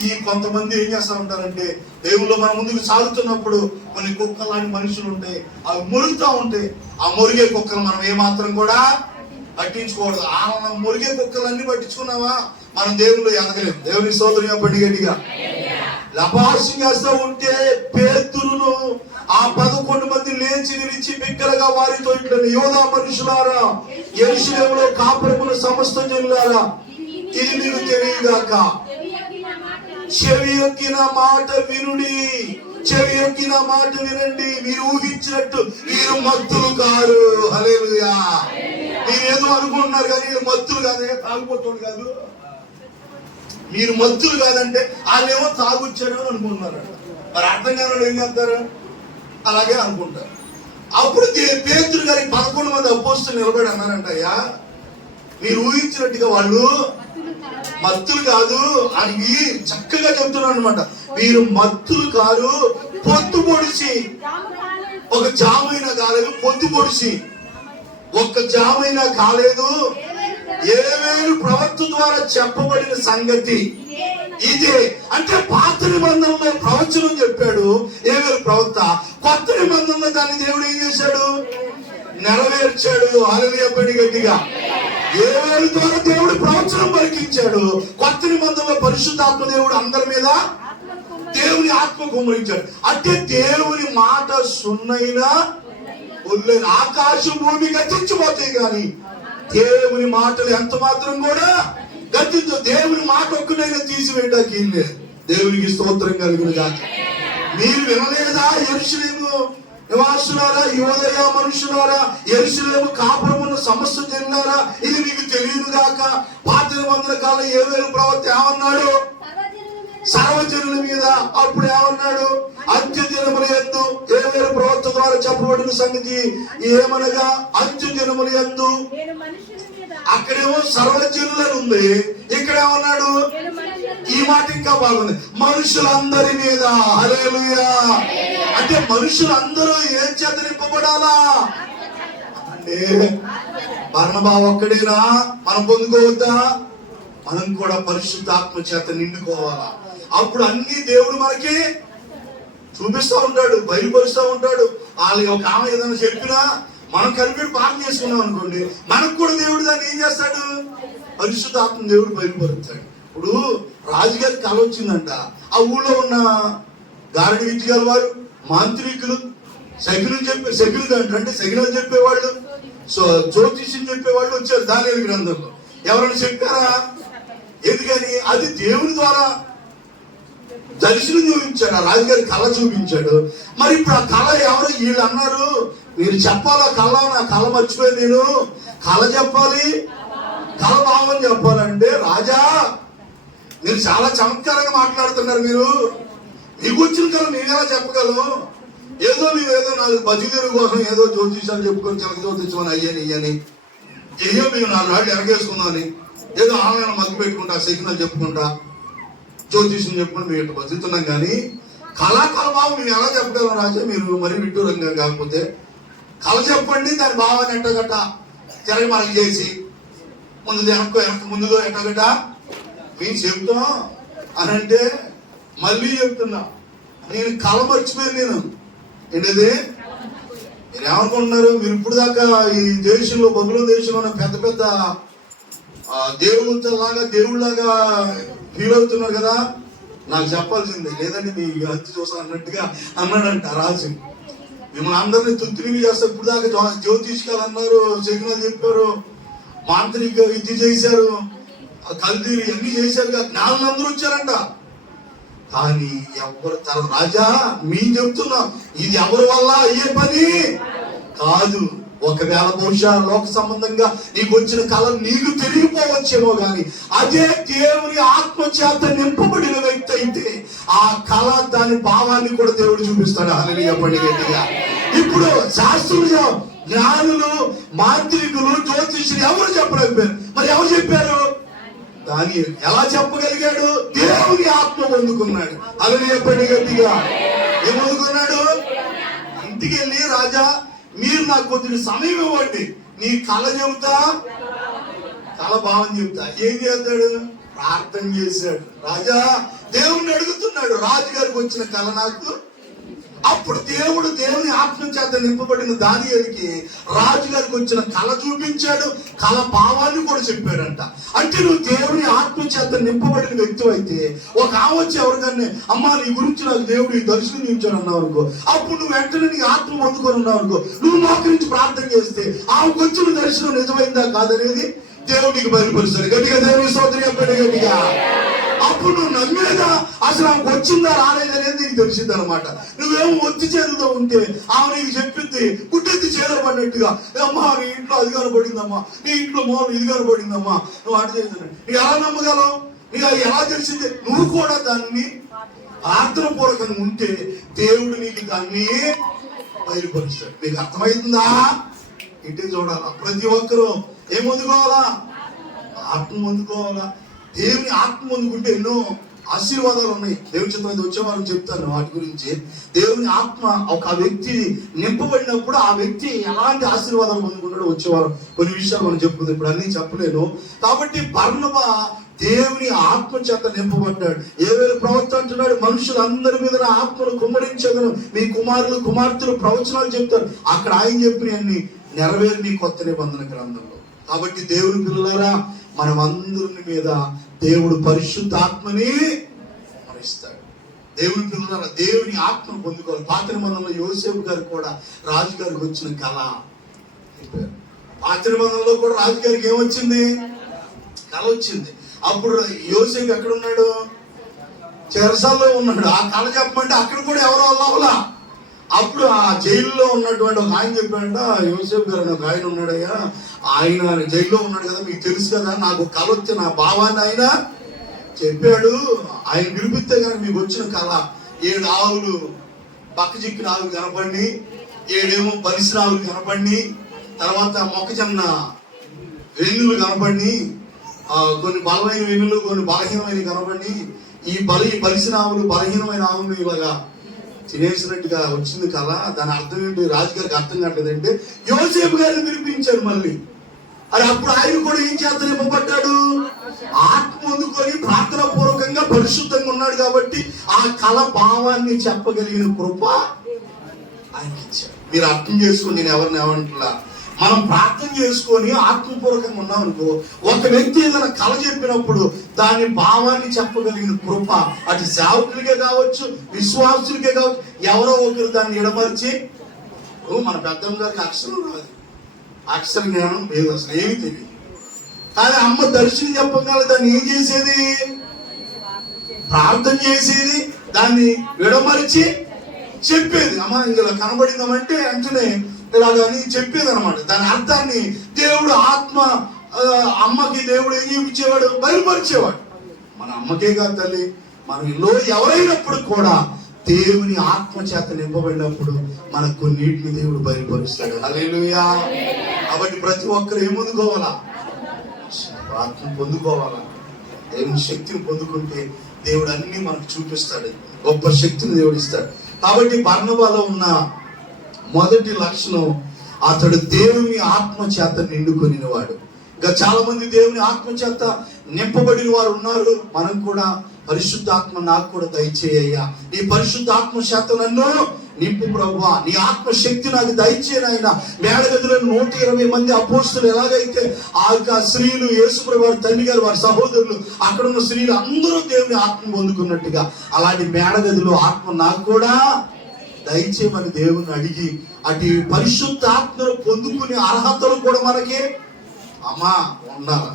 ఈ కొంతమంది ఏం చేస్తా ఉంటారంటే దేవుళ్ళు మన ముందుకు సాగుతున్నప్పుడు కొన్ని కుక్కలు లాంటి మనుషులు ఉంటాయి, అవి మురుగుతూ ఉంటాయి. ఆ మురిగే కుక్కలు మనం ఏమాత్రం కూడా పట్టించుకోకూడదు. ఆ మురిగే కుక్కలన్నీ పట్టించుకున్నావా మనం దేవుళ్ళు ఎదగలేము. దేవుని స్తోత్రం చెప్పండి గట్టిగా. అపహాస్యం చేస్తూ ఉంటే పేతురును ఆ 11 మంది లేచి నిలిచి బిగ్గరగా వారితో ఇట్లా, యోధా మనుషులారా, యెరూషలేములో కాపురముల సమస్త జనులారా, ఇది మీకు తెలియగాక చెవి యొక్కిన మాట వినుడి, చెవి యొక్కిన మాట వినండి. మీరు ఊహించినట్టు వీరు మత్తులు కారు. హల్లెలూయా. మీరు ఏదో అనుకుంటున్నారు కానీ వీళ్ళు మత్తులు కాదే, తాగుపోతాడు కాదు. మీరు మత్తులు కాదంటే వాళ్ళేమో తాగుచ్చాడు అని అనుకుంటున్నారు. మరి అర్థం కాని ఏం చేస్తారు? అలాగే అనుకుంటారు. అప్పుడు పేతురు గారి 11 మంది అపోస్తలులు నిలబడి అన్నారంట, అయ్యా మీరు ఊహించినట్టుగా వాళ్ళు మత్తులు కాదు అని చక్కగా చెప్తున్నాడు అనమాట. వీరు మత్తులు కాదు, పొద్దు పొడిచి ఒక జామైనా కాలేదు, పొద్దు పొడిచి ఒక్క జామైనా కాలేదు, యోవేలు ప్రవక్త ద్వారా చెప్పబడిన సంగతి ఇదే. అంటే పాత నిబంధనలో ప్రవచనం చెప్పాడు యోవేలు ప్రవక్త, కొత్త నిబంధనలో దాన్ని దేవుడు ఏం చేశాడు? నెరవేర్చాడు. హల్లెలూయా చెప్పండి గట్టిగా. యోవేలు ద్వారా దేవుడు ప్రవచనం పలికించాడు. కొత్త నిబంధనలో పరిశుద్ధాత్మ దేవుడు అందరి మీద దేవుని ఆత్మ కుమ్మరించాడు. అంటే దేవుని మాట సున్నైనా వదిలేని ఆకాశం భూమి గతించిపోతాయి కానీ దేవుని మాటలు ఎంత మాత్రం కూడా గద్దించు. దేవుని మాట ఒక్కనైనా తీసివేయడానికి ఏం లేదు. దేవునికి స్తోత్రం కలుగును గాక. మీరు వినలేదా యెరూషలేము నివాసులారా, యోదయ మనుషులారా, యెరూషలేము కాపురమున్న సమస్య జనులారా, ఇది మీకు తెలియదు గాక. పాత నిబంధన కాలం యోవేలు ప్రవక్త ఏమన్నాడు? సర్వజనుల మీద. అప్పుడు ఏమన్నాడు? అంత్యదినముల యందు యోవేలు ప్రవక్త ద్వారా చెప్పబడిన సంగతి ఏమనగా, అంత్యదినముల యందు. అక్కడేమో సర్వజనులని ఉంది, ఇక్కడ ఏమన్నాడు? ఈ మాట ఇంకా బాగుంది, మనుషులందరి మీద. హల్లెలూయా. అంటే మనుషులందరూ ఏం చేత నింపబడాలా అంటే, బర్నబా ఒక్కడేనా మనం పొందుకోవద్దా? మనం కూడా పరిశుద్ధాత్మ చేత నిండుకోవాలా. అప్పుడు అన్ని దేవుడు మనకి చూపిస్తూ ఉంటాడు, బయలుపరుస్తూ ఉంటాడు. వాళ్ళు ఒక ఆమె ఏదైనా చెప్పినా మనం కనిపెట్టి పాపం చేసుకున్నాం అనుకోండి, మనకు కూడా దేవుడు దాన్ని ఏం చేస్తాడు? పరిశుద్ధాత్మ దేవుడు బయలుపరుస్తాడు. ఇప్పుడు రాజుగారి కళ వచ్చిందంట. ఆ ఊళ్ళో ఉన్న గారడి విద్య గల వారు, మాంత్రికులు, శకులు అంటే శకునాలు చెప్పేవాళ్ళు, జ్యోతిష్యం చెప్పేవాళ్ళు వచ్చారు దానియేలు గ్రంథంలో. ఎవరైనా చెప్పారా? ఎందుకని? అది దేవుని ద్వారా దర్శనం చూపించాడు. ఆ రాజుగారి కళ చూపించాడు. మరి ఇప్పుడు ఆ కళ ఎవరు? వీళ్ళు అన్నారు, మీరు చెప్పాలా కళ, నా కళ మర్చిపోయి నేను కళ చెప్పాలి, కళ బాగని చెప్పాలంటే, రాజా మీరు చాలా చమత్కారంగా మాట్లాడుతున్నారు, మీకు వచ్చిన కళ మేము ఎలా చెప్పగలను? ఏదో నాలుగు బతికేరు కోసం ఏదో జ్యోతిషాలు చెప్పుకొని చిలక జ్యోతిషమని అయ్యని ఏదో మేము 4 నాళ్ళు ఎరగేసుకుందామని ఏదో ఆమెను మగ్గు పెట్టుకుంటా, శకునాలు చెప్పుకుంటా, జ్యోతిషం చెప్పుకుంటూ మేము ఇట్లా బతుకుతున్నాం. కానీ కళాభావం మేము ఎలా చెప్పగలం రాజా? మీరు మరీ విడ్డూరంగా కాకపోతే కళ చెప్పండి, దాని భావాన్ని ఎట్టగట్ట తిరగ మనకి చేసి ముందుగా ఎట్టగట్ట మేము చెప్తాం అని అంటే, మళ్ళీ చెప్తున్నా, నేను కళ మర్చిపోయాను. నేను ఏంటది? మీరు ఏమనుకుంటున్నారు? మీరు ఇప్పుడు దాకా ఈ దేశంలో, బబులో దేశంలో పెద్ద పెద్ద దేవుళ్ళలాగా ఫీల్ అవుతున్నారు కదా. నాకు చెప్పాల్సిందే, లేదంటే మీ హత్య చూసా అన్నట్టుగా అన్నాడంట రాజు. మిమ్మల్ని అందరినీ తుత్తినివి చేస్తారు. ఇప్పుడు దాకా జ్యోతిష్కాలు అన్నారు, శకునాలు చెప్పారు, మాంత్రిక విద్య చేశారు, కల్తీలు అన్ని చేశారు, జ్ఞానులు అందరూ వచ్చారంట. కానీ ఎవరు తన రాజా మేము చెప్తున్నాం, ఇది ఎవరి వల్ల అయ్యే పని కాదు. ఒకవేళ బహుశా లోక సంబంధంగా నీకు వచ్చిన కళ నీకు తెలియపోవచ్చేమో, కానీ అదే దేవుని ఆత్మ చేత నింపబడిన వ్యక్తి అయితే ఆ కళ దాని భావాన్ని కూడా దేవుడు చూపిస్తాడు. హల్లెలూయా గట్టిగా. ఇప్పుడు శాస్త్రులు, జ్ఞానులు, మాంత్రికులు, జ్యోతిష్యులు ఎవరు చెప్పలేకపోయారు. మరి ఎవరు చెప్పారు? దానియేలు. ఎలా చెప్పగలిగాడు? దేవుని ఆత్మ పొందుకున్నాడు. హల్లెలూయా గట్టిగా. ఏం పొందుకున్నాడు? ఇంటికి వెళ్ళి, రాజా మీరు నాకు కొద్దిగా సమయం ఇవ్వండి, నీ కళ చెబుతా, కళ భావం చెబుతా. ఏం చేస్తాడు? ప్రార్థన చేశాడు. రాజా దేవుణ్ణి అడుగుతున్నాడు, రాజుగారికి వచ్చిన కళ నాకు. అప్పుడు దేవుని ఆత్మ చేత నింపబడిన దానియేలుకి రాజుగారికి వచ్చిన కళ చూపించాడు, కళ భావాన్ని కూడా చెప్పాడంట. అంటే నువ్వు దేవుని ఆత్మ చేత నింపబడిన వ్యక్తి అయితే, ఒక ఆమె వచ్చి ఎవరికన్నా, అమ్మా నీ గురించి నాకు దేవుడు ఈ దర్శనం చూపించాడు అన్నావు అనుకో, అప్పుడు నువ్వు వెంటనే నీ ఆత్మ పొందుకొని ఉన్నావు అనుకో, నువ్వు మోకరించి ప్రార్థన చేస్తే ఆమెకు వచ్చిన దర్శనం నిజమైందా కాదనేది దేవుడు నీకు బయలుపరుస్తాడు. గట్టిగా దేవుని స్తోత్రం చెప్పండి గట్టిగా. అప్పుడు నువ్వు నమ్మేదా అసలు ఆమెకు వచ్చిందా రాలేదనేది నీకు తెలిసింది అనమాట. నువ్వేమో ఒత్తి చేతులతో ఉంటే ఆమె నీకు చెప్పింది గుడ్డెత్తి చేలో పడినట్టుగా, అమ్మా నీ ఇంట్లో అది కనబడిందమ్మా, నీ ఇంట్లో మోహన్ ఇది కనబడిందమ్మా, నువ్వు అటు చేస్తున్నావు. నీకు ఎలా నమ్మగలవు? నీకు అది ఎలా తెలిసింది? నువ్వు కూడా దాన్ని ప్రార్థన పూర్వకంగా ఉంటే దేవుడు నీకు దాన్ని బయలుపరుస్తాడు. నీకు అర్థమవుతుందా? ఇంటికి చూడాలా. ప్రతి ఒక్కరూ ఏం పొందుకోవాలా? ఆత్మ పొందుకోవాలా. దేవుని ఆత్మ పొందుకుంటే ఎన్నో ఆశీర్వాదాలు ఉన్నాయి. దేవుని చిత్తం మీద వచ్చే వారికి చెప్తాను వాటి గురించి. దేవుని ఆత్మ ఒక వ్యక్తి నింపబడినప్పుడు ఆ వ్యక్తి ఎలాంటి ఆశీర్వాదాలు పొందుకుంటాడో వచ్చేవారు కొన్ని విషయాలు మనం చెప్పుకుందాం. ఇప్పుడు అన్ని చెప్పలేను. కాబట్టి బర్నబా దేవుని ఆత్మ చేత నింపబడ్డాడు. యోవేలు ప్రవక్త అంటున్నాడు, మనుషులందరి మీద ఆత్మను కుమ్మరించగలను, మీ కుమారులు కుమార్తెలు ప్రవచనాలు చెప్తారు. అక్కడ ఆయన చెప్పినవన్నీ నెరవేరు మీ కొత్త నిబంధన గ్రంథంలో. కాబట్టి దేవుని పిల్లలారా, మనం అందరి మీద దేవుడు పరిశుద్ధాత్మని మరిస్తాడు. దేవుని పిల్లలారా, దేవుని ఆత్మను పొందుకోవాలి. పాత నిబంధనలో యోసేపు గారు కూడా రాజుగారికి వచ్చిన కళ చెప్పారు. పాత నిబంధనలో కూడా రాజుగారికి ఏమొచ్చింది? కళ వచ్చింది. అప్పుడు యోసేపు ఎక్కడ ఉన్నాడు? చెరసాల్లో ఉన్నాడు. ఆ కళ చెప్పమంటే అక్కడ కూడా ఎవరో అవ్వలా. అప్పుడు ఆ జైల్లో ఉన్నటువంటి ఒక ఆయన చెప్పాడంట, యోసేపు గారు ఒక ఆయన ఉన్నాడయ్యా, ఆయన జైల్లో ఉన్నాడు కదా, మీకు తెలుసు కదా, నాకు కళ వచ్చి నా భావాన్ని ఆయన చెప్పాడు, ఆయన పిలిపిస్తే కానీ మీకు వచ్చిన కళ 7 ఆవులు పక్క చిక్కిన ఆవులు కనపడి, 7 బలిసిన ఆవులు కనపడి, తర్వాత మొక్కజొన్న వెన్నులు కనపడి, కొన్ని బలమైన వెన్నులు కొన్ని బలహీనమైన కనపడి, ఈ బలిసిన ఆవులు బలహీనమైన ఆవులు ఇలాగా తినేసినట్టుగా వచ్చింది కళ. దాని అర్థం ఏంటి? రాజుగారికి అర్థం కావట్లేదంటే యోసేపు గారిని వినిపించాడు మళ్ళీ. అది అప్పుడు ఆయన కూడా ఏం చేస్తాను ఇవ్వబడ్డాడు? ఆత్మ పొందుకొని ప్రార్థన పూర్వకంగా పరిశుద్ధంగా ఉన్నాడు కాబట్టి ఆ కళ భావాన్ని చెప్పగలిగిన కృప ఆయనకి ఇచ్చాడు. మీరు అర్థం చేసుకుని నేను ఎవరిని ఏమంటున్నా, మనం ప్రార్థన చేసుకొని ఆత్మపూర్వకంగా ఉన్నాం అనుకో, ఒక వ్యక్తి ఏదైనా కళ చెప్పినప్పుడు దాని భావాన్ని చెప్పగలిగిన కృప అటు సేవకులకే కావచ్చు, విశ్వాసులకే కావచ్చు, ఎవరో ఒకరు దాన్ని ఎడమర్చి. మన పెద్దమ్మ గారికి అక్షరం రాదు, అక్షర జ్ఞానం లేదు, అసలు ఏమి తెలియదు. కానీ అమ్మ దర్శనం చెప్పగల దాన్ని ఏం చేసేది? ప్రార్థన చేసేది, దాన్ని విడమరిచి చెప్పేది. అమ్మ ఇందులో కనబడిందామంటే వెంటనే ఇలాగని చెప్పేది అనమాట. దాని అర్థాన్ని దేవుడు ఆత్మ అమ్మకి దేవుడు ఏం చూపించేవాడు? బయలుపరిచేవాడు. మన అమ్మకే కాదు తల్లి, మనలో ఎవరైనప్పుడు కూడా దేవుని ఆత్మ చేత నింపబడినప్పుడు మనకు కొన్నిటిని దేవుడు బయలుపరుస్తాడు. హల్లెలూయా. కాబట్టి ప్రతి ఒక్కరు ఏం పొందుకోవాలా? ఆత్మ పొందుకోవాలా. దేవుని శక్తిని పొందుకుంటే దేవుడు అన్ని మనకు చూపిస్తాడు, గొప్ప శక్తిని దేవుడు ఇస్తాడు. కాబట్టి బర్నబాలో ఉన్న మొదటి లక్షణం, అతడు దేవుని ఆత్మ చేత నిండుకొనిన వాడు. ఇంకా చాలా మంది దేవుని ఆత్మ చేత నింపబడిన వారు ఉన్నారు. మనం కూడా పరిశుద్ధాత్మ నాకు కూడా దయచేయ్యా, నీ పరిశుద్ధాత్మ చేత నన్ను నింపు ప్రభువా, నీ ఆత్మ శక్తి నాకు దయచేయన. మేడగదిలో 120 మంది అపోస్తులు ఎలాగైతే ఆ యొక్క స్త్రీలు, యేసుప్రభు వారి తండ్రి గారు, వారి సహోదరులు, అక్కడ ఉన్న స్త్రీలు అందరూ దేవుని ఆత్మ పొందుకున్నట్టుగా అలాంటి మేడగదిలో ఆత్మ నాకు కూడా దయచేయమని దేవుని అడిగి అటు పరిశుద్ధ ఆత్మను పొందుకునే అర్హతలు కూడా మనకి అమ్మా ఉండాలి.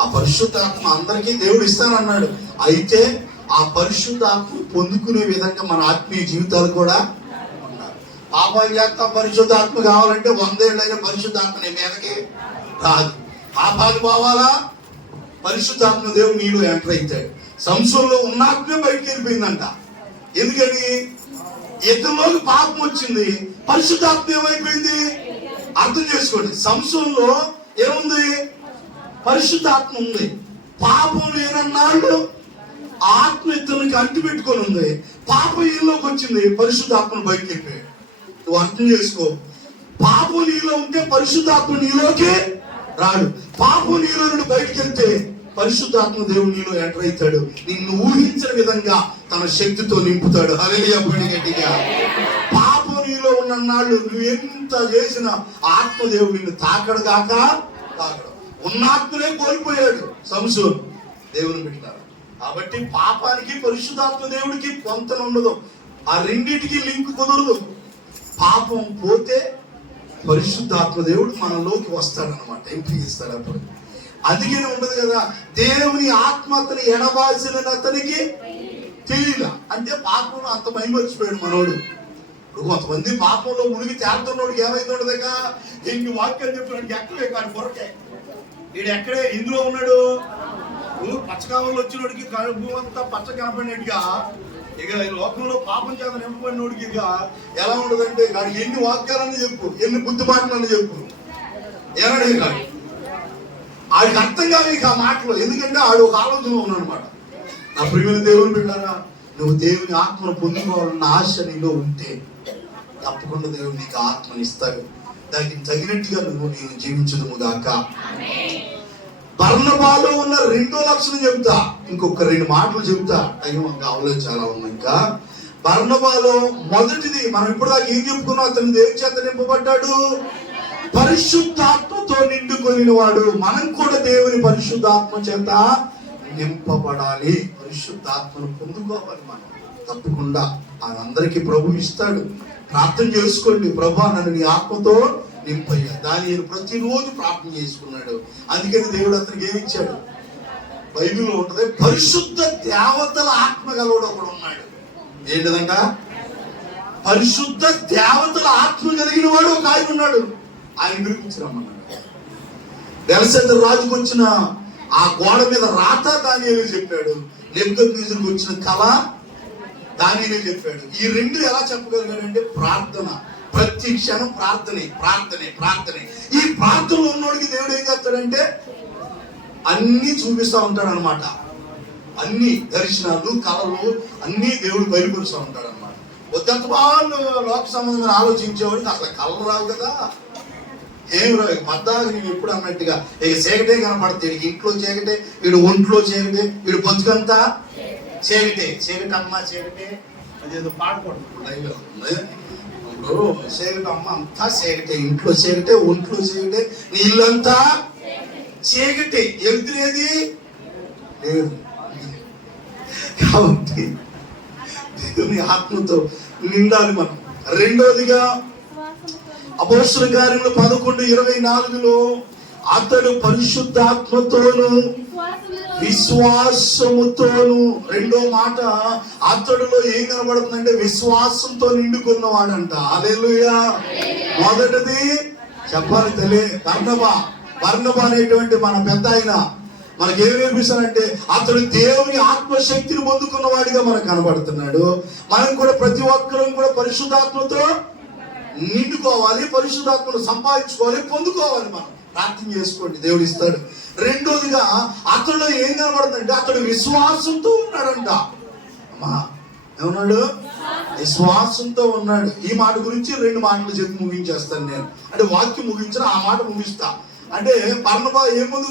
ఆ పరిశుద్ధ ఆత్మ అందరికీ దేవుడు ఇస్తానన్నాడు. అయితే ఆ పరిశుద్ధ ఆత్మ పొందుకునే విధంగా మన ఆత్మీయ జీవితాలు కూడా ఉండాలి. పాపాలు చేస్తా పరిశుద్ధ ఆత్మ కావాలంటే 100 ఏళ్ళైనా పరిశుద్ధ ఆత్మ నీ మీదకి రాదు. పాపాలు పోవాలా, పరిశుద్ధ ఆత్మ దేవుడు నీలో ఎంటర్ అవుతాడు. సంసోన్లో ఉన్న ఆత్మే బయటికి వెళ్ళిపోయిందంట. ఎందుకని? ఇతరులోకి పాపం వచ్చింది, పరిశుద్ధాత్మ ఏమైపోయింది? అర్థం చేసుకోండి. సంసోన్లో ఏముంది? పరిశుద్ధాత్మ ఉంది. పాపం లేనన్నాళ్ళు ఆత్మ ఇతరులకి అంటి పెట్టుకొని ఉంది. పాపం ఈలోకి వచ్చింది, పరిశుద్ధాత్మను బయటికి వెళ్ళిపోయాడు. నువ్వు అర్థం చేసుకో. పాపం నీలో ఉంటే పరిశుద్ధాత్మ నీలోకి రాడు. పాపం నీలో నుండి బయటికి వెళ్తే పరిశుద్ధాత్మ దేవుడు నీలో ఎంటర్ అవుతాడు. నిన్ను ఊహించిన విధంగా తన శక్తితో నింపుతాడు. హల్లెలూయా. గట్టిగా. పాపం నీలో ఉన్నన్నాళ్ళు నువ్వు ఎంత చేసినా ఆత్మదేవుడు నిన్ను తాకడు కాక తాకడు. ఉన్న ఆత్మనే కోల్పోయాడు సంసోను, దేవుని బిడ్డలారా. కాబట్టి పాపానికి పరిశుద్ధాత్మ దేవుడికి పొంతన ఉండదు. ఆ రెండింటికి లింక్ కుదరదు. పాపం పోతే పరిశుద్ధాత్మ దేవుడు మనలోకి వస్తాడనమాట, ఎంట్రీ ఇస్తాడు. అప్పుడు అందుకనే ఉండదు కదా, దేవుని ఆత్మతని ఎడబాసిన అతనికి తెలియలా. అంటే పాపంలో అంత మైమర్చిపోయాడు మనోడు. ఇప్పుడు కొంతమంది పాపంలో మునిగి తేలుతున్నోడికి ఏమైంది ఉండదుక, ఎన్ని వాక్యాలు చెప్పినాడు ఎక్కడే కాడు కొరకే. వీడు ఎక్కడే ఇందులో ఉన్నాడు. పచ్చకాలంలో వచ్చినోడికి భూమి అంతా పచ్చ కనపడినట్టుగా ఇక లోకంలో పాపం చేత నింపబడినోడికి ఇక ఎలా ఉండదంటే, కాడు ఎన్ని వాక్యాలని చెప్పు, ఎన్ని బుద్ధి మాటలని చెప్పు, ఏనాడే కాదు ఆడికి అర్థం కాదు ఇక ఆ మాటలు. ఎందుకంటే ఆడు ఒక ఆలోచన ఉన్నాడనమాట. నా ప్రియమైన దేవుని బిడ్డారా, నువ్వు దేవుని ఆత్మను పొందుకోవాలన్న ఆశ నీలో ఉంటే తప్పకుండా దేవుడు నీకు ఆత్మని ఇస్తాడు. దానికి తగినట్టుగా నేను జీవించదుము గాక. బర్నబాలో ఉన్న 2వ లక్షణం చెబుతా, ఇంకొక 2 మాటలు చెబుతా, టైం కావలేదు, చాలా ఉన్నాయి. ఇంకా బర్నబాలో మొదటిది మనం ఇప్పుడు దాకా ఏం చెప్పుకున్నాం, అతను దేవుని చేత నింపబడ్డాడు, పరిశుద్ధాత్మతో నిండుకొని వాడు. మనం కూడా దేవుని పరిశుద్ధాత్మ చేత నింపబడాలి, పరిశుద్ధాత్మను పొందుకోవాలి. మనం తప్పకుండా అందరికీ ప్రభు ఇస్తాడు. ప్రార్థన చేసుకోండి, ప్రభా నన్ను నీ ఆత్మతో నింపయ్యా. దాన్ని ప్రతిరోజు ప్రార్థన చేసుకున్నాడు. అందుకని దేవుడు అతనికి ఏమి ఇచ్చాడు? బైబిల్లో ఉంటది, పరిశుద్ధ దేవతల ఆత్మ గలవాడు ఒకడు ఉన్నాడు. ఏంటిదంట? పరిశుద్ధ దేవతల ఆత్మ కలిగిన వాడు ఒక ఆయన ఉన్నాడు. ఆయన గురించి రమ్మన్నాడు. బెల్షస్సర్ రాజుకు వచ్చిన ఆ గోడ మీద రాత దానియేలు చెప్పాడు. నెబుకద్నెజరుకు వచ్చిన కళ దానియేలు చెప్పాడు. ఈ రెండు ఎలా చెప్పగలిగాడంటే ప్రార్థన. ప్రతి క్షణం ప్రార్థనే ప్రార్థనే ప్రార్థనే. ఈ ప్రార్థనలో ఉన్నోడికి దేవుడు ఏం చేస్తాడంటే అన్ని చూపిస్తా ఉంటాడు అనమాట. అన్ని దర్శనాలు, కళలు అన్ని దేవుడు బయలుపరుస్తూ ఉంటాడు అనమాట. వద్దంత వాళ్ళు లోక సంబంధమైన ఆలోచించేవాడికి అసలు కళలు రావు కదా, ఏం రావు. మద్దాగా నీకు ఎప్పుడు అన్నట్టుగా ఇక చీకటే కనపడతాయి. ఇంట్లో చీకటే, వీడు ఒంట్లో చీకటే, వీడు బతుకంతా చీకటే. చీకటమ్మ చీకటే అదేదో పాడుకోండి లైవ్లో ఉంది. ఇప్పుడు చీకటమ్మ అంతా చీకటే, ఇంట్లో చీకటే, ఒంట్లో చీకటే, నీ ఇల్లంతా చీకటి. ఎదురేది లేదు. కాబట్టి దేవుని ఆత్మతో నిండాలి మనం. రెండోదిగా అపోస్తలుల కార్యములు 11:24 అతడు పరిశుద్ధాత్మతోను విశ్వాసముతోను. రెండో మాట అతడులో ఏం కనబడుతుందంటే విశ్వాసంతో నిండుకున్నవాడంట. హల్లెలూయా. మొదటిది చెప్పాలి తెలియ బర్నబా అనేటువంటి మన పెద్ద ఆయన మనకి ఏం నేర్పిస్తానంటే అతడు దేవుని ఆత్మశక్తిని పొందుకున్న వాడిగా మనకు కనబడుతున్నాడు. మనం కూడా ప్రతి ఒక్కరం కూడా పరిశుద్ధాత్మతో నిండుకోవాలి, పరిశుద్ధాత్మను సంపాదించుకోవాలి, పొందుకోవాలి. మనం ప్రార్థన చేసుకోండి, దేవుడు ఇస్తాడు. రెండోదిగా అతడిలో ఏం కనబడుతుందంటే అతడు విశ్వాసంతో ఉన్నాడంట. అమ్మా ఏమన్నాడు? విశ్వాసంతో ఉన్నాడు. ఈ మాట గురించి 2 మాటలు చెప్పి ముగించేస్తాను నేను. అంటే వాక్యం ముగించిన ఆ మాట ముగిస్తా. అంటే బర్నబా ఏముంది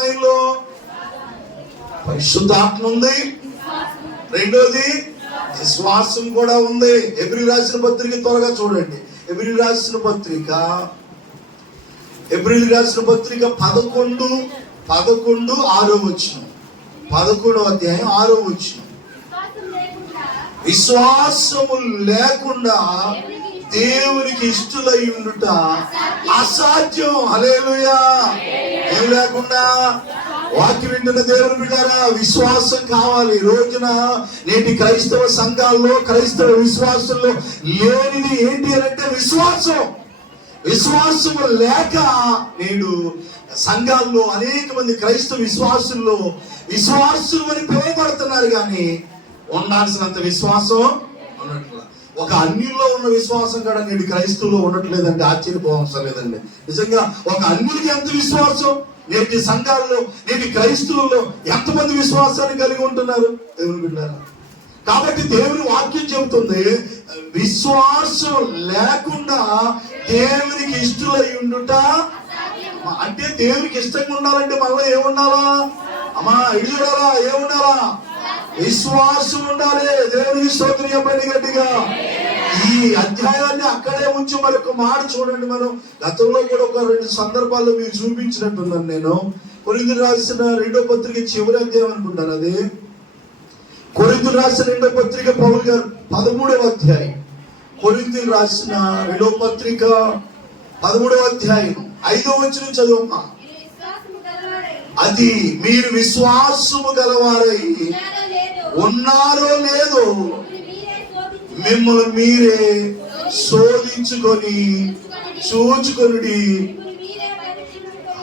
ఆయనలో? పరిశుద్ధాత్మ ఉంది, రెండోది విశ్వాసం కూడా ఉంది. హెబ్రీయులకు రాసిన పత్రిక త్వరగా చూడండి. హెబ్రీయులకు రాసిన పత్రిక 11:6 11వ అధ్యాయం 6వ. విశ్వాసము లేకుండా దేవునికి ఇష్టలై ఉండుట అసాధ్యం. హల్లెలూయా. ఏం లేకుండా? వాక్యం వింటున్న దేవుని బిడ్డారా, విశ్వాసం కావాలి. రోజున నేటి క్రైస్తవ సంఘాల్లో, క్రైస్తవ విశ్వాసంలో లేనిది ఏంటి అంటే విశ్వాసం. విశ్వాసము లేక నేడు సంఘాల్లో అనేక మంది క్రైస్తవ విశ్వాసులు అని పిలువబడుతున్నారు, కానీ ఉండాల్సినంత విశ్వాసం ఉన్నట్లు. ఒక అన్యుల్లో ఉన్న విశ్వాసం కూడా నేడు క్రైస్తవులో ఉండట్లేదంటే ఆశ్చర్యపోవడం లేదండి. నిజంగా ఒక అన్యులకి ఎంత విశ్వాసం, నేటి సంఘాల్లో నేటి క్రైస్తవుల్లో ఎంతమంది విశ్వాసాన్ని కలిగి ఉంటున్నారు దేవుని బిడ్డలారా. కాబట్టి దేవుని వాక్యం చెబుతుంది విశ్వాసం లేకుండా దేవునికి ఇష్టలై ఉండుట. అంటే దేవునికి ఇష్టంగా ఉండాలంటే మనలో ఏముండాలా? అమ్మా ఇల్లు చూడాలా? ఏముండాలా? విశ్వాసం ఉండాలి. దేవునికి స్తోత్రం చెప్పండి గట్టిగా. ఈ అధ్యాయాన్ని అక్కడే ఉంచి మరొక మాట చూడండి. మనం గతంలో కూడా ఒక 2 సందర్భాల్లో మీకు చూపించినట్టున్నాను నేను. కొరింథీయులకు రాసిన 2వ పత్రిక చివరి అధ్యాయం అనుకుంటాను అది. కొరింథీయులకు రాసిన 2వ పత్రిక పౌలు గారు 13వ అధ్యాయం. కొరింథీయులకు రాసిన 2వ పత్రిక 13వ అధ్యాయం 5వ వచనం చదువమ్మా. అది మీరు విశ్వాసము గలవారై ఉన్నారో లేదో మిమ్మల్ని మీరే శోధించుకొని చూచుకొనుడి.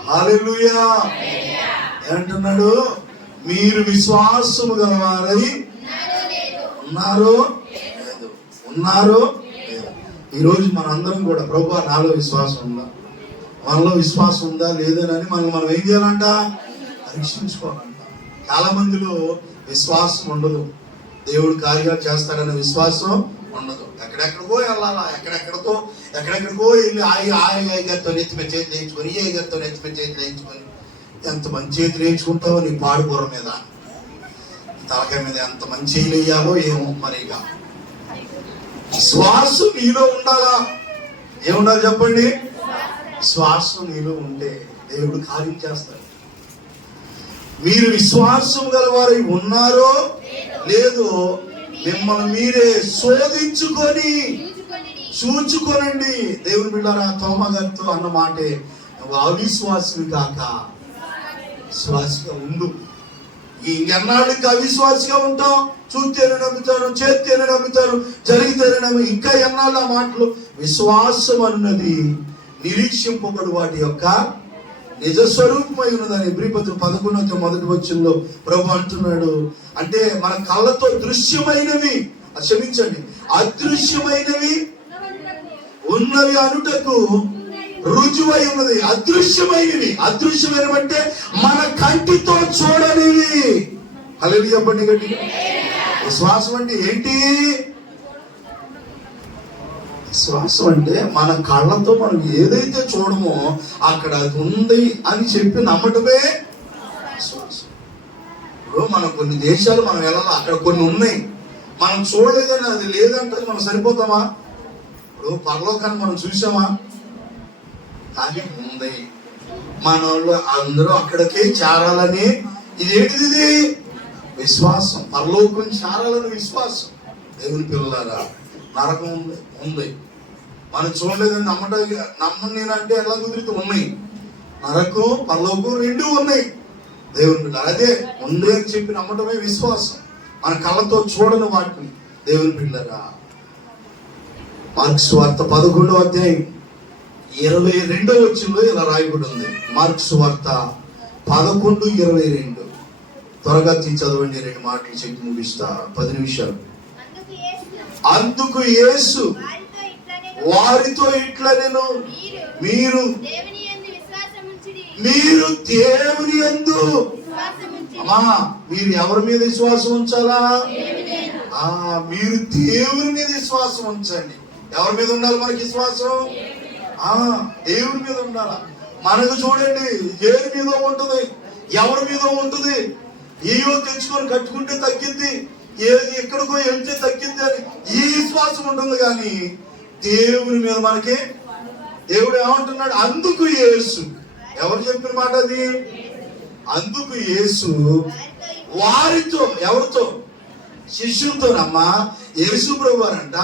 హల్లెలూయా. ఏమంటున్నాడు? మీరు విశ్వాసము గలవారై ఉన్నారో లేదు. ఉన్నారో లేదు. ఈరోజు మనందరం కూడా ప్రభువా నాలో విశ్వాసం ఉందా, మనలో విశ్వాసం ఉందా లేదనని మనం ఏం చేయాలంట? పరీక్షించుకోవాలంట. చాలా మందిలో విశ్వాసం ఉండదు, దేవుడు కార్యాలు చేస్తాడనే విశ్వాసం ఉండదు. ఎక్కడెక్కడికో వెళ్ళాలా, ఎక్కడెక్కడికో వెళ్ళి ఆయగారితో నెత్తిపై చేతులు వేయించుకొని, ఏ గారితో నెత్తిపై చేతులు వేయించుకొని, ఎంత మంచి చేతులు వేయించుకుంటావో నీ పాడుకూర మీద, తలకాయ మీద ఎంత మంచి చేతులు వేయాలో ఏమో. మరిగా విశ్వాసం నీలో ఉండాలా? ఏముండాలి చెప్పండి? విశ్వాసం నీలో ఉంటే దేవుడు కార్యం చేస్తాడు. మీరు విశ్వాసం గలవారై ఉన్నారో లేదో మిమ్మల్ని మీరే శోధించుకొని చూచుకోనండి. దేవుని బిడ్డలారా, తోమా గారితో అన్న మాటే, నువ్వు అవిశ్వాసివి కాక విశ్వాసిగా ఉండు. ఇంకెన్నాళ్ళకి అవిశ్వాసిగా ఉంటాం. చూస్తేనే నమ్ముతాను, చేస్తేనే నమ్ముతాను, జరిగితేనే నమ్ము. ఇంకా ఎన్నాళ్ళు ఆ మాటలు? విశ్వాసం అన్నది నిరీక్షింపబడు వాటి యొక్క నిజ స్వరూపమై ఉన్నదని ఎబ్రీ-పత్రిక 11వ మొదటి వచనంలో ప్రభు అంటున్నాడు. అంటే మన కళ్ళతో దృశ్యమైనవి, క్షమించండి, అదృశ్యమైనవి ఉన్నవి అనుటకు రుజువై ఉన్నది. అదృశ్యమైనవి, అదృశ్యమైనవంటే మన కంటితో చూడనివి. హల్లెలూయా చెప్పండి గట్టిగా. విశ్వాసం అంటే ఏంటి? విశ్వాసం అంటే మన కళ్ళతో మనం ఏదైతే చూడమో అక్కడ అది ఉంది అని చెప్పి నమ్మటమే విశ్వాసం. ఇప్పుడు మనం కొన్ని దేశాలు మనం వెళ్ళాలి, అక్కడ కొన్ని ఉన్నాయి, మనం చూడలేదని అది లేదంటే మనం సరిపోతామా? ఇప్పుడు పరలోకాన్ని మనం చూసామా? కానీ ఉంది. మన వాళ్ళు అందరూ అక్కడికే చేరాలని, ఇదేంటిది? ఇది విశ్వాసం. పరలోకం చేరాలని విశ్వాసం. దేవుని పిల్లలారా, నరకం ఉంది, మనం చూడలేదని నమ్మనేనంటే ఎలా కుదిరితే ఉన్నాయి. నరకం పరలోకం రెండు ఉన్నాయి. దేవుని పిల్లలు అదే ఉంది అని చెప్పి నమ్మటమే విశ్వాసం. మన కళ్ళతో చూడని వాటిని. దేవుని పిల్లరా, మార్క్స్ వార్త 11వ అధ్యాయం 22వ వచనంలో ఇలా రాయబడి ఉంది. మార్క్స్ వార్త 11:22. త్వరగా చదవండి, 2 మాటలు చెప్పి ముగిస్తా, 10 నిమిషాలు. అందుకు యేసు వారితో ఇట్లా, నేను మీరు దేవుని యందు, అమ్మా, మీరు ఎవరి మీద విశ్వాసం ఉంచాలా? మీరు దేవుని మీద విశ్వాసం ఉంచండి. ఎవరి మీద ఉండాలి మనకి విశ్వాసం? దేవుని మీద ఉండాలా. మనకు చూడండి, దేని మీద ఉంటుంది, ఎవరి మీద ఉంటుంది. ఏయో తెచ్చుకొని కట్టుకుంటే తగ్గింది, ఏది ఎక్కడికో వెళ్తే తగ్గింది అని ఈ విశ్వాసం ఉంటుంది. కానీ దేవుని మీద మనకి, దేవుడు ఏమంటున్నాడు? అందుకు యేసు, ఎవరు చెప్పిన మాట అది? అందుకు యేసు వారితో, ఎవరితో? శిష్యులతోనమ్మా. యేసు ప్రభు అంట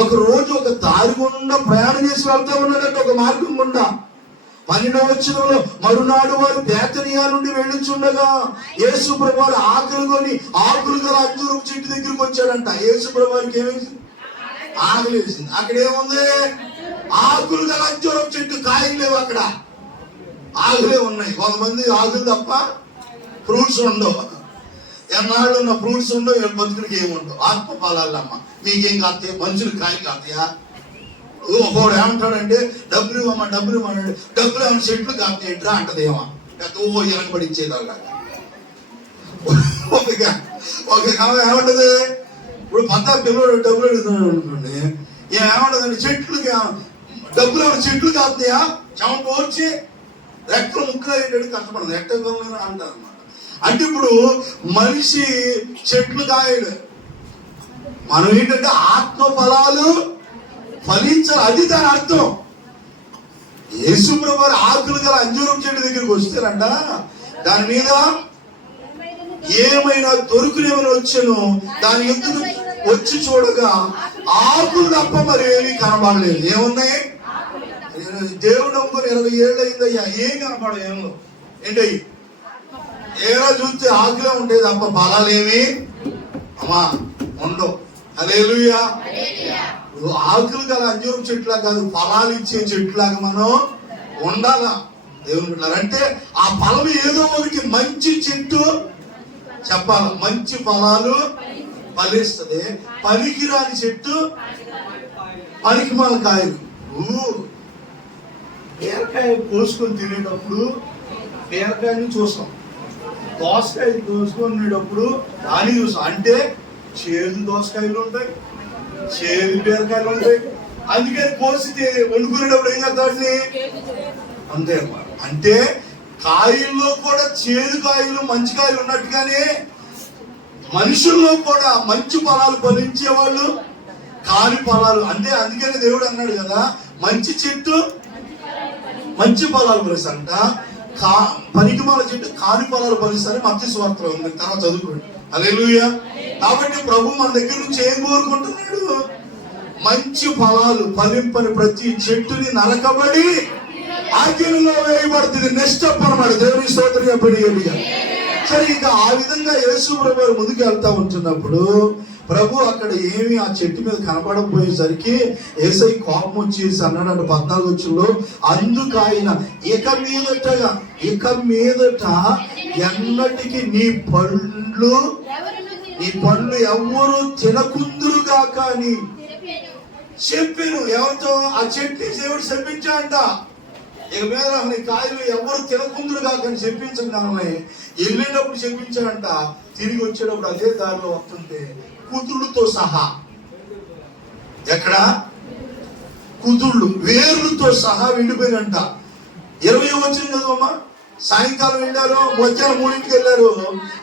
ఒక రోజు ఒక దారి గుండా ప్రయాణం చేసి వెళ్తా ఉన్నాడంట, ఒక మార్గం గుండా. 12వ వచనంలో, మరునాడు వారు బేతనియా నుండి వెళ్ళుచుండగా యేసు ప్రభు వారు ఆకులు కొని ఆకులు గల అంజూరపు చెట్టు దగ్గరికి వచ్చాడంట. యేసు ప్రభు వారికి ఏమైంది? ఆకులు వేసింది. అక్కడ ఏముంది? ఆకులు గల అంజూరపు చెట్టు, కాయలు లేవు అక్కడ, ఆకులే ఉన్నాయి. కొంతమంది ఆకులు తప్ప ఫ్రూట్స్ ఉండవు. ఎన్నాళ్ళు ఉన్న ఫ్రూట్స్ ఉండవు, వీళ్ళ బతుకులకి ఏముండవు. ఆత్మ ఫలాలమ్మ, మీకేం కాస్తాయి? మనుషులు కాయలు కాస్తాయా? ఒకడు ఏమంటాడంటే డబ్బులు ఇవ్వమ్మా, డబ్బులు ఇవ్వమంటాడు. డబ్బులు ఏమన్నా చెట్లు కాస్తాయంట్రా అంటదేమో, వెనకబడిచ్చేదాకా. ఒక ఏమంటది? ఇప్పుడు పంతా పిల్లలు డబ్బులు అడుగుతున్నాడు అనుకోండి, ఏమంటదండి? చెట్లుకి డబ్బులు ఏమన్నా చెట్లు కాస్తాయా? చెమట వచ్చి రెక్కలు ముక్కలు అయ్యేటట్టు కష్టపడదు, ఎట్ట అంటారు అనమాట. అంటే ఇప్పుడు మనిషి చెట్లు కాయడు, మనం ఏంటంటే ఆత్మ ఫలాలు ఫలించాలి, అది దాని అర్థం. యేసు ప్రభు ఆకులు గల అంజూరం చెట్టు దగ్గరికి వస్తేనంట, దాని మీద ఏమైనా దొరుకునేమని వచ్చాను, దాని ఎందుకు వచ్చి చూడగా ఆకులు తప్ప మరి ఏమీ కనబడలేదు. ఏమున్నాయి? దేవుడు నమ్ముకొని 20 ఏళ్ళు అయిందయ్యా, ఏం కనపడవు. ఏమో ఏంటయ్యి? ఏరా చూస్తే ఆకులే ఉంటాయి తప్ప ఫలాలేమి అమ్మా ఉండవు. హల్లెలూయా. ఆకులు గల అంజూరం చెట్లా కాదు, ఫలాలు ఇచ్చే చెట్లాగా మనం ఉండాలా. దేవుని అంటే ఆ ఫలం ఏదో ఒకటి, మంచి చెట్టు చెప్పాలి, మంచి ఫలాలు ఫలిస్తుంది. పనికిరాని చెట్టు పనికిమాల కాయలు. బీరకాయ కోసుకొని తినేటప్పుడు బీరకాయని చూస్తాం, దోసకాయ కోసుకునేటప్పుడు దాన్ని చూస్తాం. అంటే చేదు దోసకాయలు ఉంటాయి, చేదు బీరకాయలు ఉంటాయి. అందుకని కోసి వండుకునేటప్పుడు ఏం చేస్తాడు? అంతే అన్నమాట. అంటే కాయల్లో కూడా చేదు కాయలు, మంచి కాయలు ఉన్నట్టుగానే మనుషుల్లో కూడా మంచి ఫలాలు ఫలించే వాళ్ళు, కాని ఫలాలు. అంటే అందుకనే దేవుడు అన్నాడు కదా, మంచి చెట్టు మంచి ఫలాలు ఫలిస్తారంట, పనికిమాల చెట్టు కాని ఫలాలు ఫలిస్తారని మత్తయి సువార్తలో ఉంది. తర్వాత చదువుకోండి. హల్లెలూయా. కాబట్టి ప్రభు మన దగ్గర నుంచి ఏం కోరుకుంటున్నాడు? మంచి ఫలాలు ఫలింపని ప్రతి చెట్టుని నరకబడి అగ్నిలో వేయబడుతుంది. నెక్స్ట్ అన్నమాట. దేవుని స్తోత్రం చెప్పండి. సరే ఇక ఆ విధంగా యేసు ప్రభు ముందుకు వెళ్తా ఉంటున్నప్పుడు ప్రభు అక్కడ ఏమి ఆ చెట్టు మీద కనపడకపోయేసరికి యేసై కోపం వచ్చేసి అన్నాడు 14 వచ్చంలో, అందుకు ఆయన ఇక మీదట ఎన్నటికి నీ పళ్ళు ఎవరు తినకుందురుగాక అని చెప్పాను. ఎవరితో? ఆ చెట్టు దేవుడు చెప్పించాడంట. ఇక మీద నీ కాయలు ఎవరు తినకుందురుగాక అని చెప్పించండి. వెళ్ళేటప్పుడు చెప్పించాడంట. తిరిగి వచ్చేటప్పుడు అదే దారిలో వస్తుంటే కుదుళ్ళతో సహా, ఎక్కడ కుదుళ్ళు వేర్లతో సహా వెళ్ళిపోయినంట. 20 వచ్చింది కదమ్మా. సాయంకాలం వెళ్ళారు, మధ్యాహ్నం 3ంటికి వెళ్ళారు.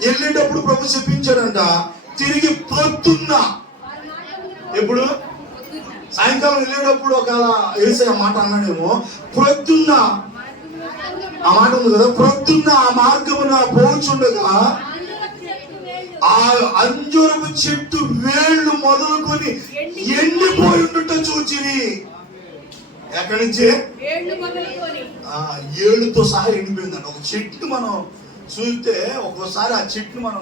వెళ్ళేటప్పుడు ప్రభు చెప్పించాడంట. తిరిగి ప్రొద్దున్న, ఎప్పుడు సాయంకాలం వెళ్ళేటప్పుడు ఒక వేసే ఆ మాట అన్నాడేమో, ప్రొద్దున్న ఆ మాట ఉంది కదా, ప్రొద్దున్న ఆ మార్గమున పోచుండగా ఆ అంజూరపు చెట్టు వేళ్ళు మొదలుకొని ఎండిపోయి ఉండుట చూచిరి. ఎక్కడి నుంచి? ఏళ్ళుతో సహా ఎండిపోయిందండి. ఒక చెట్టు మనం చూస్తే ఒక్కోసారి ఆ చెట్టును మనం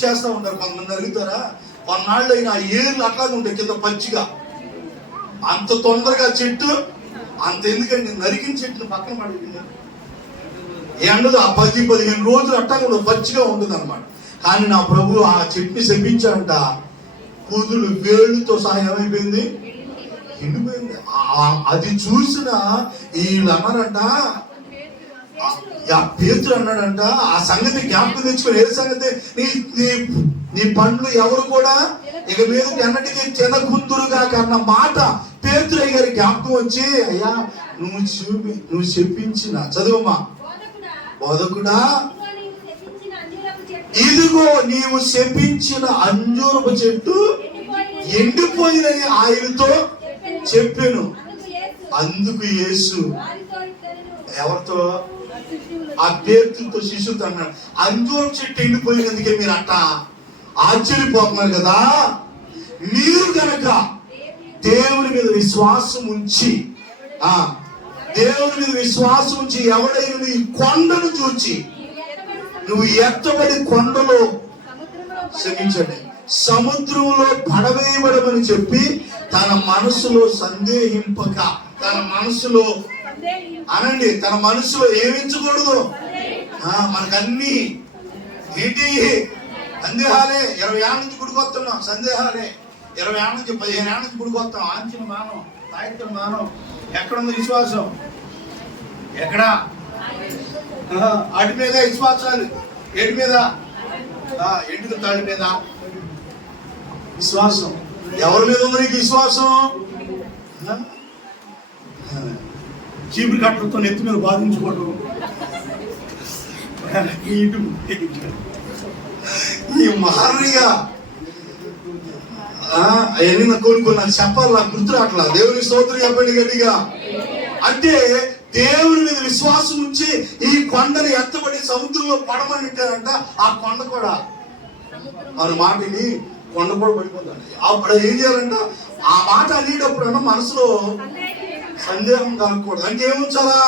చేస్తూ ఉంటారు. కొంతమంది అడుగుతారా, కొన్నాళ్ళు అయినా ఆ ఏళ్ళు అట్లాగే ఉంటాయి కింద పచ్చిగా. అంత తొందరగా చెట్టు అంత ఎందుకండి, నరికిన చెట్టును పక్కన పడుతుంది ఎండదు. ఆ 10-15 రోజులు అట్టాగా ఉండదు, పచ్చిగా ఉంటుంది అనమాట. కానీ నా ప్రభు ఆ చెట్టుని శపించాడంట. కుదులు వేళ్ళుతో సహా ఏమైపోయింది? ఎండిపోయింది. అది చూసిన వీళ్ళు అన్నారంట, పేతురు అన్నాడంట, ఆ సంగతి జ్ఞాపకం తెచ్చుకొని, ఏ సంగతి? నీ పండ్లు ఎవరు కూడా ఇక మీద ఎన్నటికీ తినకుందురుగా అన్న మాట పేతురయ్య గారి జ్ఞాపకం వచ్చి, అయ్యా నువ్వు చెప్పించిన, చదువమ్మా, బోధకుడా ఇదిగో నీవు శపించిన అంజూరపు చెట్టు ఎండిపోయినని ఆయనతో చెప్పాను. అందుకు యేసు ఎవరితో? ఆ పేతులతో, శిష్యులతో అన్నాడు, అంజూరపు చెట్టు ఎండిపోయినందుకే మీరు అట్ట ఆశ్చర్యపోతున్నారు కదా. మీరు గనక దేవుని మీద విశ్వాసం ఉంచి ఎవడైనా ఈ కొండను చూచి నువ్వు ఎత్తబడి కొండలో క్షమించండి సముద్రంలో పడవేయబడమని చెప్పి తన మనసులో సందేహింపక, తన మనసులో అనండి, తన మనసులో ఏమించకూడదు. మనకన్నీ ఏంటి? సందేహాలే. 20 ఏళ్ళ నుంచి గుడికొస్తున్నాం, సందేహాలే. 20 ఏళ్ళ నుంచి 15 ఏళ్ళ నుంచి గుడికొస్తాం. ఆంచిన మానం, తాయిత్యం మానం. ఎక్కడుంది విశ్వాసం? ఎక్కడ? అడి మీద విశ్వాసాలు, ఏడి మీద? ఎండుకు తాడి మీద విశ్వాసం. ఎవరి మీద ఉంది నీకు విశ్వాసం? చీపురు కట్టలతో నెత్తి మీద బాధించుకోవడం, ఈ మారిగా అవన్నీ నా కోరుకుని నాకు చెప్పాలి, నాకు గుర్తు రావట్లా. దేవుని స్తోత్రం చెప్పండి గట్టిగా. అంటే దేవుని మీద విశ్వాసం ఉంచి ఈ కొండని ఎత్తబడి సముద్రంలో పడమని అంటారంట. ఆ కొండ కూడా మన మాటని కొండ కూడా పడిపోతాడు. అప్పుడు ఏం చేయాలంట? ఆ మాట అనేటప్పుడు మనసులో సందేహం కలగకూడదు. అంటే ఏముంచాలా?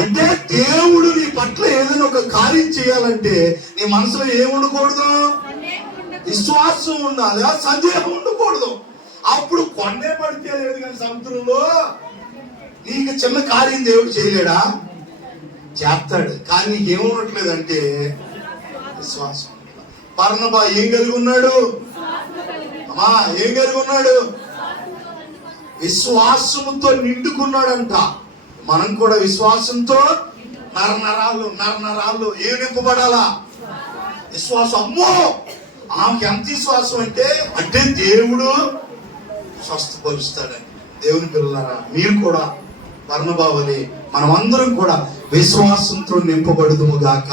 అంటే దేవుడు నీ పట్ల ఏదైనా ఒక కార్యం చేయాలంటే నీ మనసులో ఏముండకూడదు? విశ్వాసం ఉండాలి, సందేహం ఉండకూడదు. అప్పుడు కొండే పడితే లేదు కానీ సముద్రంలో నీకు చిన్న కార్యం దేవుడు చేయలేడా? చేస్తాడు. కానీ నీకు ఏముండట్లేదంటే విశ్వాసం. బర్నబా ఏం కలిగి ఉన్నాడు? అమ్మా ఏం కలిగి ఉన్నాడు? విశ్వాసముతో నిండుకున్నాడంట. మనం కూడా విశ్వాసంతో నరనరాలు ఏం నింపబడాలా? విశ్వాసం. అమ్మో ఆమెకి ఎంత విశ్వాసం అంటే దేవుడు స్వస్థపరుస్తాడని. దేవుని పిల్లలారా, మీరు కూడా బర్నబావని మనమందరం కూడా విశ్వాసంతో నింపబడుదుము గాక.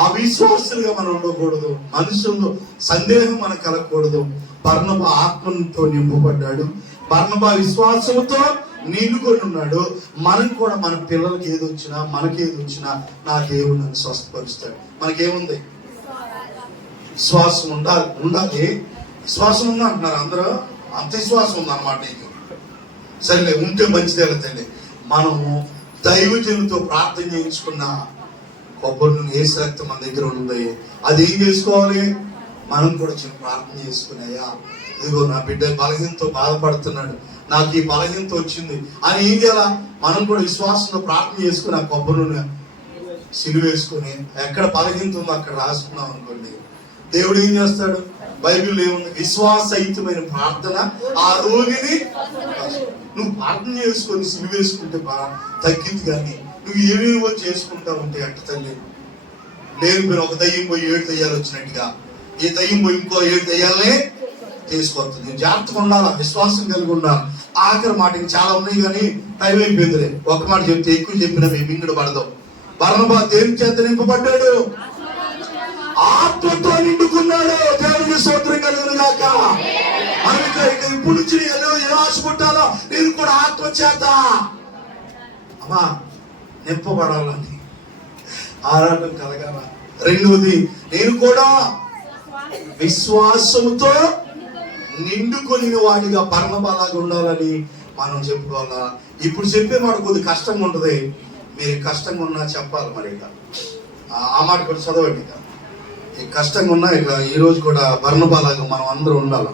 ఆ విశ్వాసులుగా మనం ఉండకూడదు. మనుషుల్లో సందేహం మనకు కలగకూడదు. బర్నబా ఆత్మతో నింపబడ్డాడు. బర్నబా విశ్వాసంతో నిండుకొని ఉన్నాడు. మనం కూడా మన పిల్లలకి ఏది వచ్చినా, మనకేది వచ్చినా నా దేవుడు నన్ను స్వస్థపరుస్తాడు. మనకేముంది? విశ్వాసం ఉండాలి. విశ్వాసం ఉందా అంటున్నారు అందరూ. అంత విశ్వాసం ఉందన్నమాట నీకు. సరేలే, ఉంటే మంచిదే కదండి. మనము దైవజనులతో ప్రార్థన చేయించుకున్న కొబ్బరి నూనె యేసు రక్తం మన దగ్గర ఉంది. అది ఏం చేసుకోవాలి? మనం కూడా చిన్న ప్రార్థన చేసుకున్నాయా, ఇదిగో నా బిడ్డ బలహీనతో బాధపడుతున్నాడు, నాకు ఈ బలహీనత వచ్చింది అని ఏం చేయాలా? మనం కూడా విశ్వాసంలో ప్రార్థన చేసుకుని ఆ కొబ్బరి నూనె సిలువేసుకుని ఎక్కడ బలహీనత ఉందో అక్కడ రాసుకున్నాం అనుకోండి, దేవుడు ఏం చేస్తాడు? బైబిల్ ఏముంది? విశ్వాసయుతమైన ప్రార్థన ఆ రోగిని. నువ్వు ప్రార్థన చేసుకొని సిలువేసుకుంటే తగ్గింది, కానీ నువ్వు ఏమేమో చేసుకుంటా ఉంటే అట్ట తల్లి లేదు. మీరు ఒక దయ్యం పోయి 7 దయ్యాలు వచ్చినట్టుగా ఈ దయ్యం పోయి ఇంకో 7 దయ్యాలనే తీసుకొస్తుంది. నేను జాగ్రత్తగా ఉండాలా, విశ్వాసం కలిగి ఉండాలి. ఆఖరి మాట చాలా ఉన్నాయి కానీ టైం అయిపోయిందిలే. ఒక మాట చెప్తే ఎక్కువ చెప్పినా మేము ఇంగడు పడదాం. బర్నబా దేని చేత నింపబడ్డాడు? ఆత్మతో నిండుకున్నాడు. దేవునికి స్తోత్రం కలుగును గాక. మనం ఇప్పుడు నుంచి ఎలా ఆశపట్టాలో నేను కూడా ఆత్మ చేత అమ్మా నింపబడాలని ఆరాటం కలగాల. రెండవది, నేను కూడా విశ్వాసంతో నిండుకొని వాడిగా బర్నబాలాగా ఉండాలని మనం చెప్పుకోవాలా. ఇప్పుడు చెప్పే మాట కొద్దిగా కష్టంగా ఉంటుంది, మీరు కష్టంగా ఉన్నా చెప్పాలి. మరి ఇక ఆ మాట కూడా చదవండి. ఇక కష్టంగా ఉన్నా ఇక ఈరోజు కూడా బర్నబాలాగా మనం అందరూ ఉండాలి.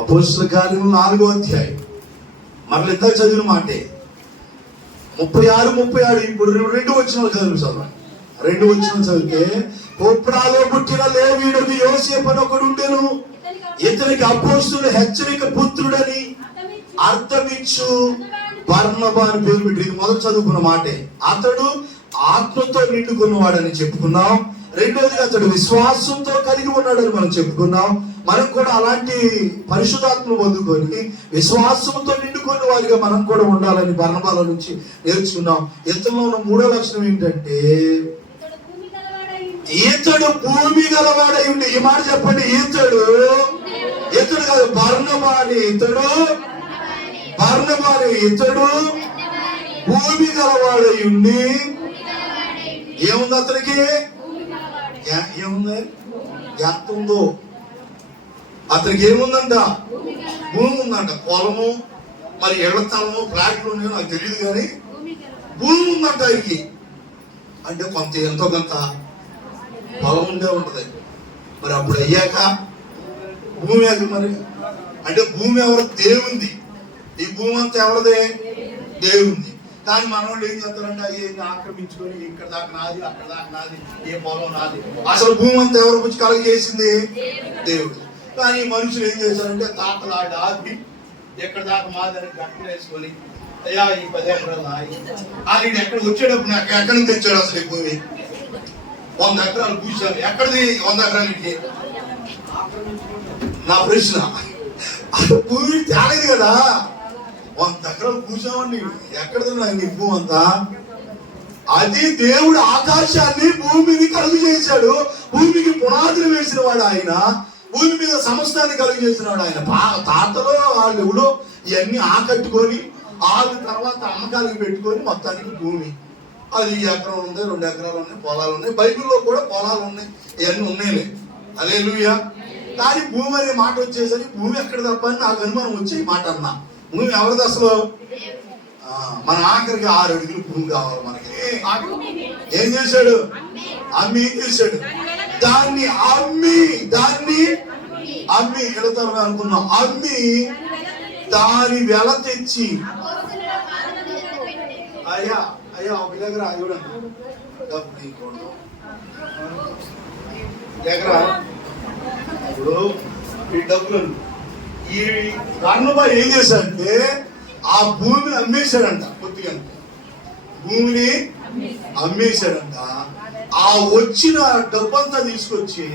అపోస్తల కార్యములు 4వ అధ్యాయం మరల ఇందాక చదివిన మాటే 36 ఇప్పుడు 2 వచనాలు చదవండి. 2 వచనాలు చదివితే, కొప్రాలో పుట్టిన లేవీయుడు యోసేపు అని ఒకడు ఉండెను, ఇతనికి అపోస్తలుల హెచ్చరిక పుత్రుడని అర్థమిచ్చు బర్నబా అని పేరు పెట్టి. ఇది మొదలు చదువుకున్న మాటే. అతడు ఆత్మతో నిండుకున్నవాడని చెప్పుకున్నాం. రెండోదిగా అతడు విశ్వాసంతో కలిగి ఉన్నాడని మనం చెప్పుకున్నాం. మనం కూడా అలాంటి పరిశుద్ధాత్మను పొందుకొని విశ్వాసంతో నిండుకున్న వారిగా మనం కూడా ఉండాలని బర్నబాల నుంచి నేర్చుకున్నాం. ఇతనిలో ఉన్న 3వ లక్షణం ఏంటంటే, ఇతడు భూమి గలవాడై ఉండి. ఈ మాట చెప్పండి. ఇతడు కాదు, బర్నబాని ఇతడు భూమి గలవాడై ఉండి. ఏముంది అతనికి? ఏముంది? ఎంత ఉందో అతనికి ఏముందంట? భూమి ఉందంట. పొలము, మరి ఇళ్ల స్థలము, ఫ్లాట్లు ఉన్నాయో నాకు తెలియదు, కానీ భూమి ఉందంట ఆయనకి. అంటే కొంత ఎంతో కొంత పొలం ఉండే ఉంటది. మరి అప్పుడు అయ్యాక భూమి మరి అంటే భూమి ఎవరు? దేవుంది. ఈ భూమి అంతా ఎవరిదే? దేవుంది. కానీ మనోళ్ళు ఏం చేస్తారంటే అయ్యి ఆక్రమించుకొని ఇక్కడ దాకా నాది, అక్కడ దాకా నాది, ఏ పొలం నాది. అసలు భూమి అంతా ఎవరు వచ్చి కలగ చేసింది? దేవుడు. కానీ మనుషులు ఏం చేశారంటే తాతలాడి ఆది ఎక్కడ దాకా మాదని గట్టలు వేసుకొని, అయ్యా ఈ 10 ఎకరాలు నాది. ఆయన ఎక్కడ వచ్చేటప్పుడు నాకు ఎక్కడి నుంచి తెచ్చాడు అసలు ఈ భూమి? 100 ఎకరాలు పూసారు. ఎక్కడిది 100 ఎకరాలకి? నా ప్రశ్న. భూమి తేలేదు కదా. 100 ఎకరాలు పూసామని ఎక్కడిదన్నా నీ భూమి అంతా? అది దేవుడు ఆకాశాన్ని భూమిని కలుగు చేశాడు. భూమికి పునాదులు వేసిన వాడు ఆయన. భూమి మీద సమస్తాన్ని కలుగు చేసిన వాడు ఆయన. తాతలో వాళ్ళు ఎవడో ఇవన్నీ ఆకట్టుకొని ఆరు తర్వాత అమ్మకాలకు పెట్టుకొని మొత్తానికి భూమి అది 1 ఎకరం ఉంది, 2 ఎకరాలు ఉన్నాయి, పొలాలు ఉన్నాయి. బైబిల్లో కూడా పొలాలు ఉన్నాయి, ఇవన్నీ ఉన్నాయిలే. హల్లెలూయా. కానీ భూమి అనే మాట వచ్చేసరికి భూమి ఎక్కడ తప్ప అని నాకు అనుమానం వచ్చి ఈ మాట అన్నా. భూమి ఎవరిది అసలు? మన ఆఖరికి 6 అడుగులు భూమి కావాలి మనకి. ఏం చేశాడు? అమ్మి ఏం చేశాడు? దాన్ని అమ్మి ఎడతారు అనుకున్నాం. అమ్మి దాని వెల తెచ్చి అయ్యా ఒక దగ్గర ఇప్పుడు ఈ డబ్బులు ఈ బర్నబా ఏం చేశాడంటే ఆ భూమిని అమ్మేశాడంట. కొద్దిగా భూమిని అమ్మేశాడంట. ఆ వచ్చిన డబ్బంతా తీసుకొచ్చి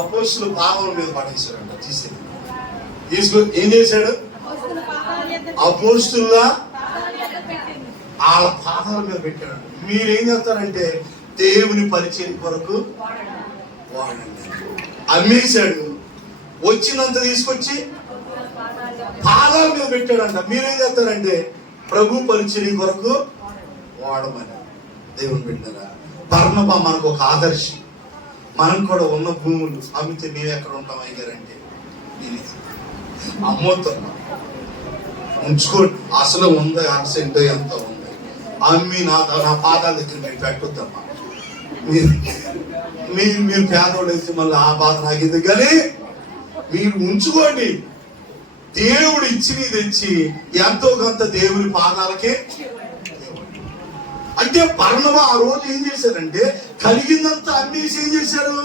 అపోస్తలుల పాదాల మీద పడేశాడంట. తీసుకొని ఏం చేశాడు? అపోస్తలుల వాళ్ళ పాదాల మీద పెట్టాడు. మీరేం చేస్తారంటే దేవుని పరిచయం కొరకు వాడండి. అమ్మేశాడు. వచ్చినంత తీసుకొచ్చి పాదాల మీద పెట్టాడంట. మీరేం చేస్తారంటే ప్రభు పరిచయం కొరకు వాడమని. దేవుని బిడ్డరా, బర్నబా మనకు ఒక ఆదర్శం. మనం కూడా ఉన్న భూములు అమ్మితే మేము ఎక్కడ ఉంటాం అయ్యారంటే అమ్మొద్దు, ఉంచుకోండి. అసలు ఉంది 100 ఎంత ఉంది. అమ్మి నా పాదాల దగ్గర మీరు పెట్టొద్దమ్మా. మీరు మీరు మీరు పేదోడు వేసి మళ్ళీ ఆ బాధ నాకింది, కానీ మీరు ఉంచుకోండి. దేవుడు ఇచ్చిని తెచ్చి ఎంతో కొంత దేవుని పాదాలకే. అంటే బర్నబా ఆ రోజు ఏం చేశారంటే కలిగిందంతా అమ్మేసి ఏం చేశారు,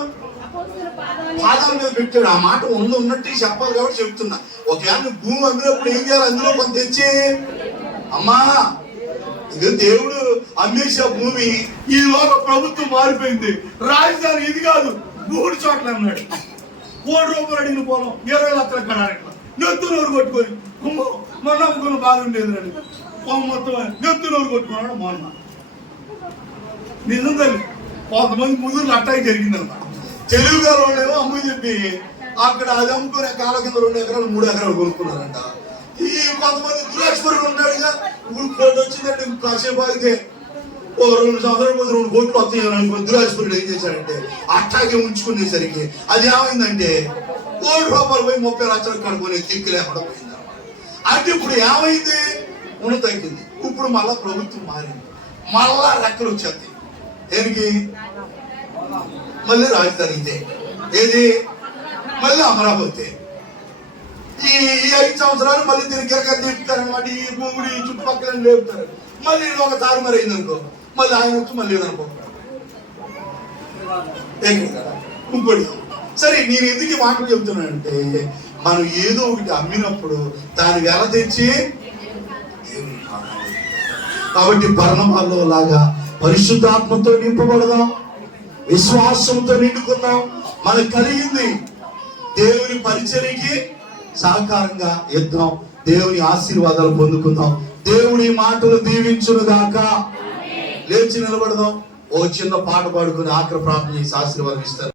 పాదాల మీద పెట్టాడు. ఆ మాట ఉన్నట్టు చెప్పాలి కాబట్టి చెప్తున్నా. ఒకవేళ భూమి అమ్మినప్పుడు ఏం చేయాలి, అందులో కొంత తెచ్చి అమ్మా ఇది దేవుడు అమ్మేసే భూమి. ఈ లోక ప్రభుత్వం మారిపోయింది, రాజధాని ఇది కాదు 3 చోట్ల అన్నాడు. 1 రూపాయలు అడిగిన పోలం 20 లక్షల కడారెట్ల నెత్తునూరు కొట్టుకొని మొన్న అమ్ముకున్న బాగుండేది అని మొత్తం నెత్తునూరు కొట్టుకున్నాడు. మొన్న నిజం తల్లి కొంతమంది ముదురులు అట్టాయి జరిగిందన్నమాట. తెలుగు గారు అమ్ముకు చెప్పి అక్కడ అది అమ్ముకునే కాళ్ళ కింద 2 ఎకరాలు 3 ఎకరాలు కొనుక్కున్నారంట. ఈ కొంతమంది దురాక్షపరుడు ఉన్నాడుగా, ఇప్పుడు వచ్చిందంటే కాసేపు ఆగితే 2 సంవత్సరాల పోతే 2 కోట్లు వస్తాయి అనుకున్న దురాక్షపరుడు ఏం చేశాడంటే అట్టాగే ఉంచుకునేసరికి అది ఏమైందంటే 1 రూపాయలు పోయి 30 లక్షలు కడుక్కునే దిక్కు లేకుండా పోయింది. అంటే ఇప్పుడు ఏమైంది, తగ్గింది. ఇప్పుడు మళ్ళా ప్రభుత్వం మారింది, మళ్ళా రెక్కలు వచ్చేది. దేనికి? మళ్ళీ రాజధాని ఇదే, ఏది మళ్ళీ అమరావతి. ఈ 5 సంవత్సరాలు మళ్ళీ దీనికి గిరక తిప్పుతారనమాట. ఈ భూములు ఈ చుట్టుపక్కల లేపుతారు. మళ్ళీ ఇది ఒక తారుమారు అయింది అనుకో, మళ్ళీ ఆయన వచ్చి మళ్ళీ ఏదనుకుంటారు ఇంకోటి. సరే, నేను ఎందుకు ఈ మాటలు చెప్తున్నానంటే మనం ఏదో ఒకటి అమ్మినప్పుడు దాని వెల తెచ్చి. కాబట్టి బర్నబాలో లాగా పరిశుద్ధాత్మతో నింపబడదాం, విశ్వాసంతో నిండుకుందాం. మనకు కలిగింది దేవుని పరిచర్యకి సహకారంగా ఇద్దాం, దేవుని ఆశీర్వాదాలు పొందుకుందాం. దేవుని మాటలు దీవించును గాక. లేచి నిలబడదాం, ఓ చిన్న పాట పాడుకుని ఆఖరి ప్రార్థన చేసి ఆశీర్వాదం ఇస్తారు.